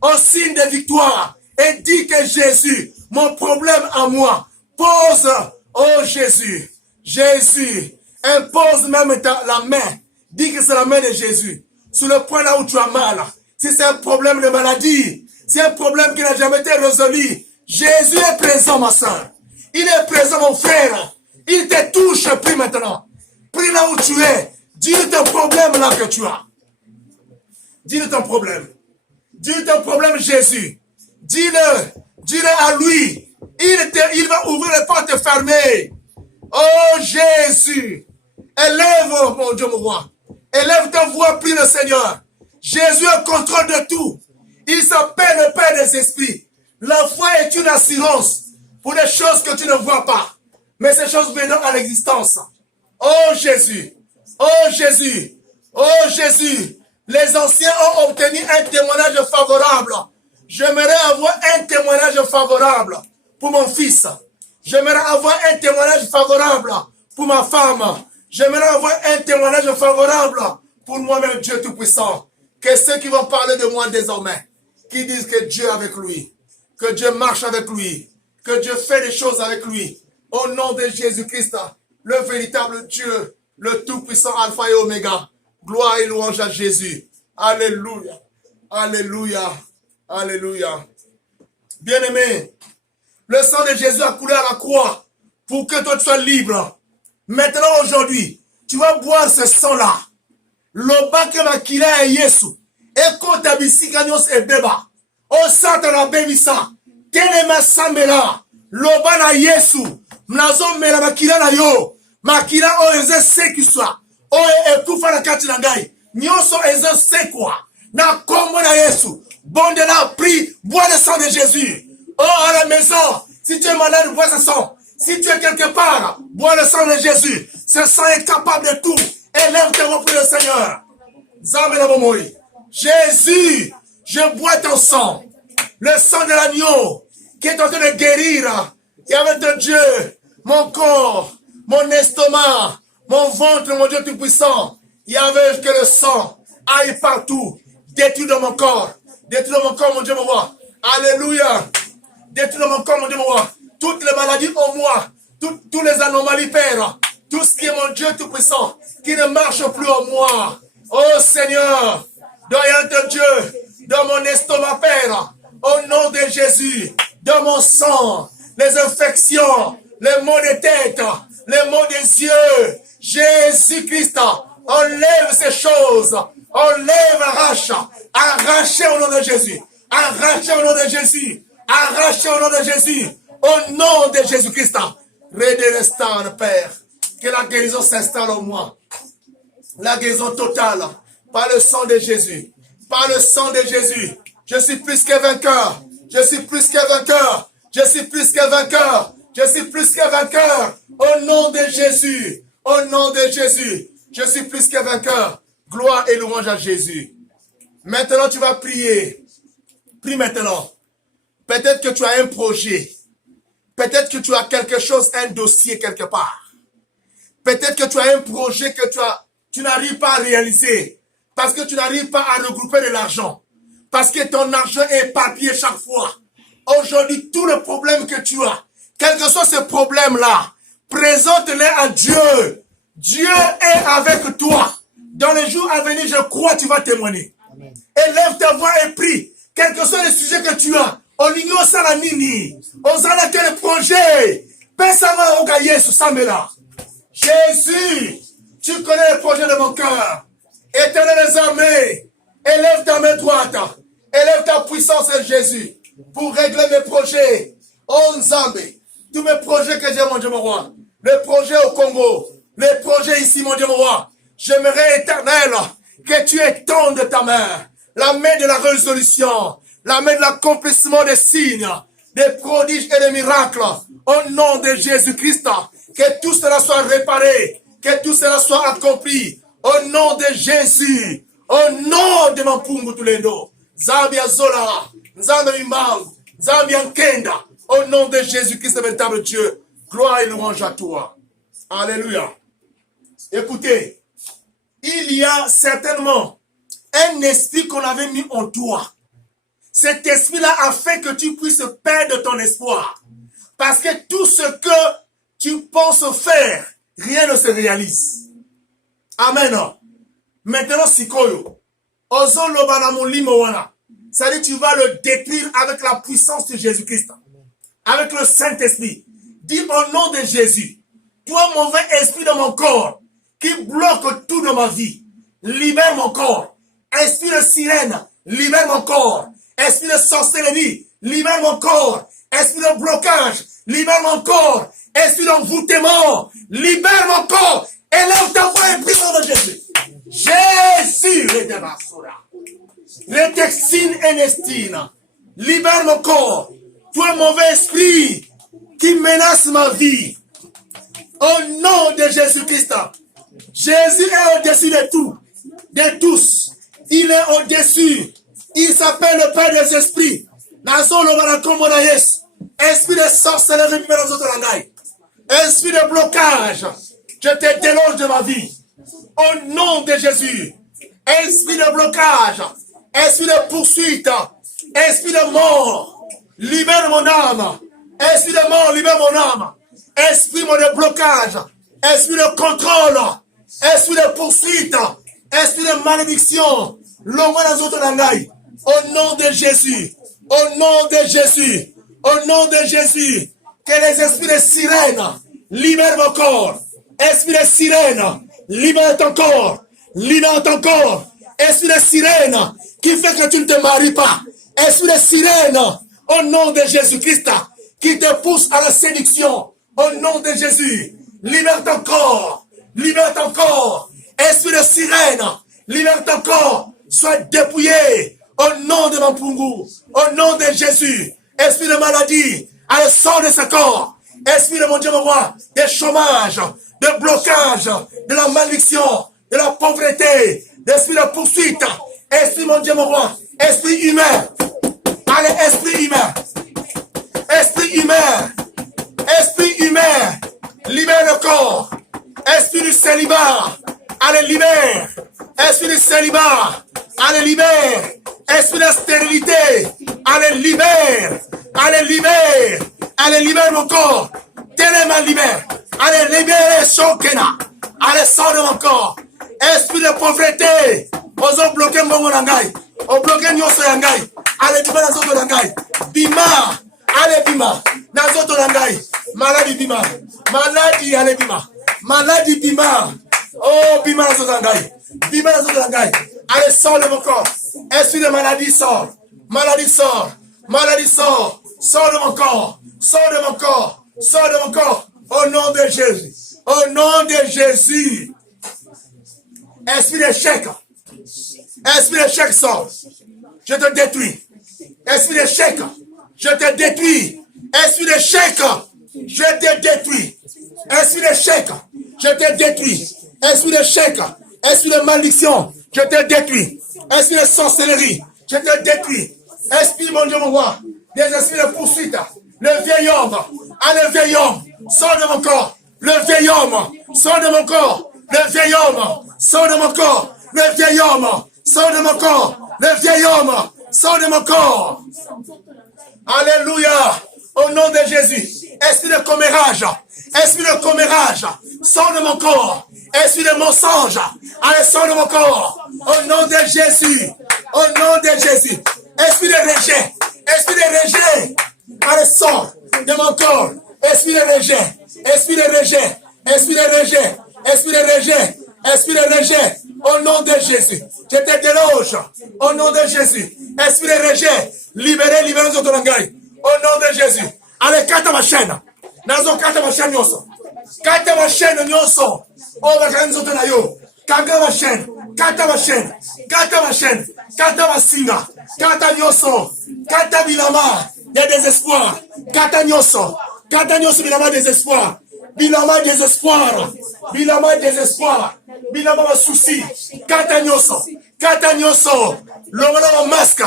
en signe de victoire. Et dis que Jésus, mon problème à moi, pose, oh Jésus, Jésus, impose même la main. Dis que c'est la main de Jésus. Sur le point là où tu as mal. Si c'est un problème de maladie, c'est un problème qui n'a jamais été résolu. Jésus est présent, ma soeur. Il est présent, mon frère. Il te touche, prie maintenant. Prie là où tu es. Dis-lui ton problème là que tu as. Dis-lui ton problème. Dis-lui ton problème, Jésus. Dis-le à lui. Il va ouvrir les portes fermées. Oh Jésus. Élève, mon Dieu, mon roi. Élève ta voix, prie le Seigneur. Jésus est au contrôle de tout. Il s'appelle le Père des esprits. La foi est une assurance pour des choses que tu ne vois pas. Mais ces choses viennent à l'existence. Oh Jésus. Oh Jésus. Oh Jésus. Les anciens ont obtenu un témoignage favorable. J'aimerais avoir un témoignage favorable pour mon fils. J'aimerais avoir un témoignage favorable pour ma femme. J'aimerais avoir un témoignage favorable pour moi-même, Dieu Tout-Puissant. Que ceux qui vont parler de moi désormais, qui disent que Dieu est avec lui, que Dieu marche avec lui, que Dieu fait des choses avec lui. Au nom de Jésus-Christ, le véritable Dieu, le Tout-Puissant Alpha et Oméga. Gloire et louange à Jésus. Alléluia. Alléluia. Alléluia. Bien-aimé, le sang de Jésus a coulé à la croix pour que toi tu sois libre. Maintenant, aujourd'hui, tu vas boire ce sang-là. Lobake makila ya Yesu. Ekota bisika nyos ebeba. O sata na bebisa. Telema sambela. Loba na Yesu. Mnazo mela makila na yo. Makila o eze sekiswa. O ekufa na kati na ngai. Nyoso eze sekwa. Na kombo na Yesu. Bonde la prie. Bois le sang de Jésus. Oh, à la maison. Si tu es malade, bois ce sang. Si tu es quelque part, bois le sang de Jésus. Ce sang est capable de tout. Élève tes voix pour le Seigneur. Jésus, je bois ton sang. Le sang de l'agneau qui est en train de guérir. Et avec ton Dieu, mon corps, mon estomac, mon ventre, mon Dieu Tout-Puissant. Il y avait que le sang aille partout. Détruis dans mon corps. Détruis dans mon corps, mon Dieu, mon roi. Alléluia. Détruis dans mon corps, mon Dieu, mon roi. Toutes les maladies en moi. Toutes les anomalies, Père. Tout ce qui est mon Dieu Tout-Puissant, qui ne marche plus en moi. Oh Seigneur, dans ton Dieu, dans mon estomac, Père, au nom de Jésus, dans mon sang, les infections, les maux de tête, les maux des yeux, Jésus-Christ, enlève ces choses, enlève, arrache, arrachez au nom de Jésus, arrachez au nom de Jésus, arrachez au nom de Jésus, au nom de Jésus-Christ, redrestaure, Père. Que la guérison s'installe en moi. La guérison totale. Par le sang de Jésus. Par le sang de Jésus. Je suis plus que vainqueur. Je suis plus que vainqueur. Je suis plus que vainqueur. Je suis plus que vainqueur. Au nom de Jésus. Au nom de Jésus. Je suis plus que vainqueur. Gloire et louange à Jésus. Maintenant, tu vas prier. Prie maintenant. Peut-être que tu as un projet. Peut-être que tu as quelque chose, un dossier quelque part. Peut-être que tu as un projet que tu n'arrives pas à réaliser parce que tu n'arrives pas à regrouper de l'argent. Parce que ton argent est éparpillé chaque fois. Aujourd'hui, tout le problème que tu as, quel que soit ce problème-là, présente-les à Dieu. Dieu est avec toi. Dans les jours à venir, je crois que tu vas témoigner. Amen. Élève ta voix et prie. Quel que soit le sujet que tu as, on ignore ça la nini. On s'en a quel projet. Pensez-moi au gaillé sous Samela. Jésus, tu connais le projet de mon cœur. Éternel des armées, élève ta main droite, élève ta puissance, Jésus, pour régler mes projets. Oh Nzambe, tous mes projets que j'ai, mon Dieu, mon roi. Les projets au Congo, les projets ici, mon Dieu, mon roi. J'aimerais, Éternel, que tu étendes ta main, la main de la résolution, la main de l'accomplissement des signes, des prodiges et des miracles. Au nom de Jésus-Christ. Que tout cela soit réparé. Que tout cela soit accompli. Au nom de Jésus. Au nom de Mampungu Tulendo. Zambia Zola. Zambia Imam. Zambia Nkenda. Au nom de Jésus-Christ, le véritable Dieu. Gloire et louange à toi. Alléluia. Écoutez. Il y a certainement un esprit qu'on avait mis en toi. Cet esprit-là a fait que tu puisses perdre ton espoir. Parce que tout ce que tu penses faire, rien ne se réalise. Amen. Maintenant, Sikoyo. Ozo lobana molimo wana. C'est-à-dire tu vas le détruire avec la puissance de Jésus-Christ. Avec le Saint-Esprit. Dis au nom de Jésus. Toi, mauvais esprit dans mon corps, qui bloque tout dans ma vie, libère mon corps. Esprit de sirène, libère mon corps. Esprit de sorcellerie, libère mon corps. Esprit de blocage, libère mon corps. Esprit d'envoûtement, libère mon corps. Élève ta voix et prie au nom de Jésus. Jésus, Retexine Ernestine, libère mon corps. Toi, mauvais esprit qui menace ma vie. Au nom de Jésus-Christ. Jésus est au-dessus de tout, de tous. Il est au-dessus. Il s'appelle le Père des esprits. Nazo lobana kombo na Yesu. Esprit de sorcellerie, esprit de blocage, je te déloge de ma vie. Au nom de Jésus. Esprit de blocage, esprit de poursuite, esprit de mort, libère mon âme. Esprit de mort, libère mon âme. Esprit de blocage, esprit de contrôle, esprit de poursuite, esprit de malédiction. Au nom de Jésus. Au nom de Jésus. Au nom de Jésus. Que les esprits de sirène libèrent mon corps. Esprit de sirène, libère ton corps. Libère ton corps. Esprit de sirène qui fait que tu ne te maries pas. Esprit de sirène, au nom de Jésus-Christ, qui te pousse à la séduction. Au nom de Jésus, libère ton corps. Libère ton corps. Esprit de sirène, libère ton corps. Sois dépouillé. Au nom de mon Pungu. Au nom de Jésus. Esprit de maladie, allez, sort de ce corps. Esprit de mon Dieu, mon roi, de chômage, de blocage, de la malédiction, de la pauvreté, d'esprit de poursuite. Esprit, mon Dieu, mon roi, esprit humain. Allez, esprit humain. Esprit humain. Esprit humain. Libère le corps. Esprit du célibat. Allez, libère. Esprit du célibat. Allez, libère. Esprit de stérilité. Allez, libère. Allez, libère. Allez, libère mon corps. Téléma, libère. Allez, libère Shokena. Allez, sors de mon corps. Esprit de pauvreté. Ozo bloquer mon langai. O bloquer nyoso yangai. Allez, bima na zoto langai. Bima. Allez, bima. Na zoto langai. Maladie, bima. Maladie, allez, bima. Maladie, bima. Oh, bima na zoto langai. Bima na zoto langai. Allez, sors de mon corps. Esprit de maladie, sort. Maladie, sort. Maladie, sort. Sors de mon corps. Sors de mon corps. Sors de mon corps. Au nom de Jésus. Au nom de Jésus. Esprit d'échec. Esprit d'échec, sort. Je te détruis. Esprit d'échec. Je te détruis. Esprit d'échec. Je te détruis. Esprit d'échec. Je te détruis. Esprit d'échec. Esprit de malédiction. Je te détruis. Esprit de sorcellerie. Je te détruis. Esprit, mon Dieu, mon roi. Des esprits de poursuite. Le vieil homme. Ah, le vieil homme. Sors de mon corps. Le vieil homme. Sors de mon corps. Le vieil homme. Sors de mon corps. Le vieil homme. Sors de mon corps. Le vieil homme. Sors de mon corps. Alléluia. Au nom de Jésus. Esprit de commérage. Esprit de commérage. Sors de mon corps. Esprit de mensonge. Allez, sors de mon corps. Au nom de Jésus. Au nom de Jésus. Esprit de rejet. Esprit de rejet. Allez, sors de mon corps. Esprit de rejet. Esprit de rejet. Esprit de rejet. Esprit de rejet. Esprit de rejet. Au nom de Jésus. Je te déloge. Au nom de Jésus. Esprit de rejet. Libérez, libérez notre langage. Au nom de Jésus. Allez, kata ma chaîne. Nazo kata ma chaîne nyoso. Kata ma chaîne nyoso. Oh, ma chaîne zoto na yo. Kata ma chaîne. Kata ma chaîne. Kata ma chaîne. Kata ma singa. Kata nyoso. Kata bilama. De désespoir. Kata nyoso. Kata nyoso bilama désespoir. Bilama désespoir. Bilama désespoir. Bilama souci. Kata nyoso. Kata nyoso. Lomona ma masque.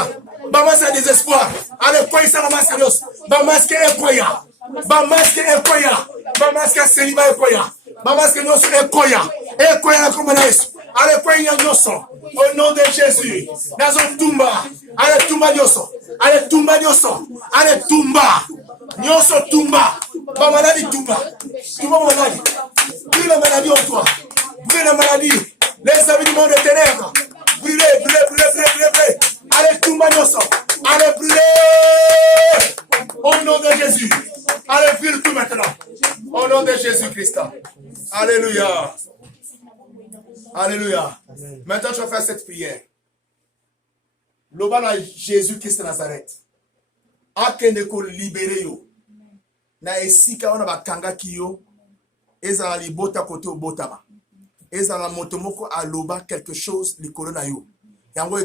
Ba masque désespoir. Allez, quoi ça la masque nyoso. Ba masque ekoya. Ba masque ekoya. Ba masque célibat ekoya. Ba masque nyoso ekoya. Ekoya na komana Yesu. Allez, quoi nyoso. Au nom de Jésus. Nazo tumba. Allez, tumba nyoso. Allez, tumba nyoso. Allez, tumba. Nyoso tumba. Ba maladie tumba. Tumba maladie. Brûle la maladie en toi. Brûle la maladie. Les amis du monde de ténèbres. Brûlez, brûlez, brûlez, brûlez, brûlez. Allez, tumba nyoso. Allez, brûlez. Au nom de Jésus. Allez, brûle tout maintenant. Au nom de Jésus-Christ. Alléluia. Alléluia. Amen. Maintenant, tu vas faire cette prière. L'obana Jésus-Christ de Nazareth. Akende ko libéré yo. Na esika ona bakanga kiyo. Ezala libota kote obotama. Ezala motomoko aloba quelque chose likolo na yo. Yango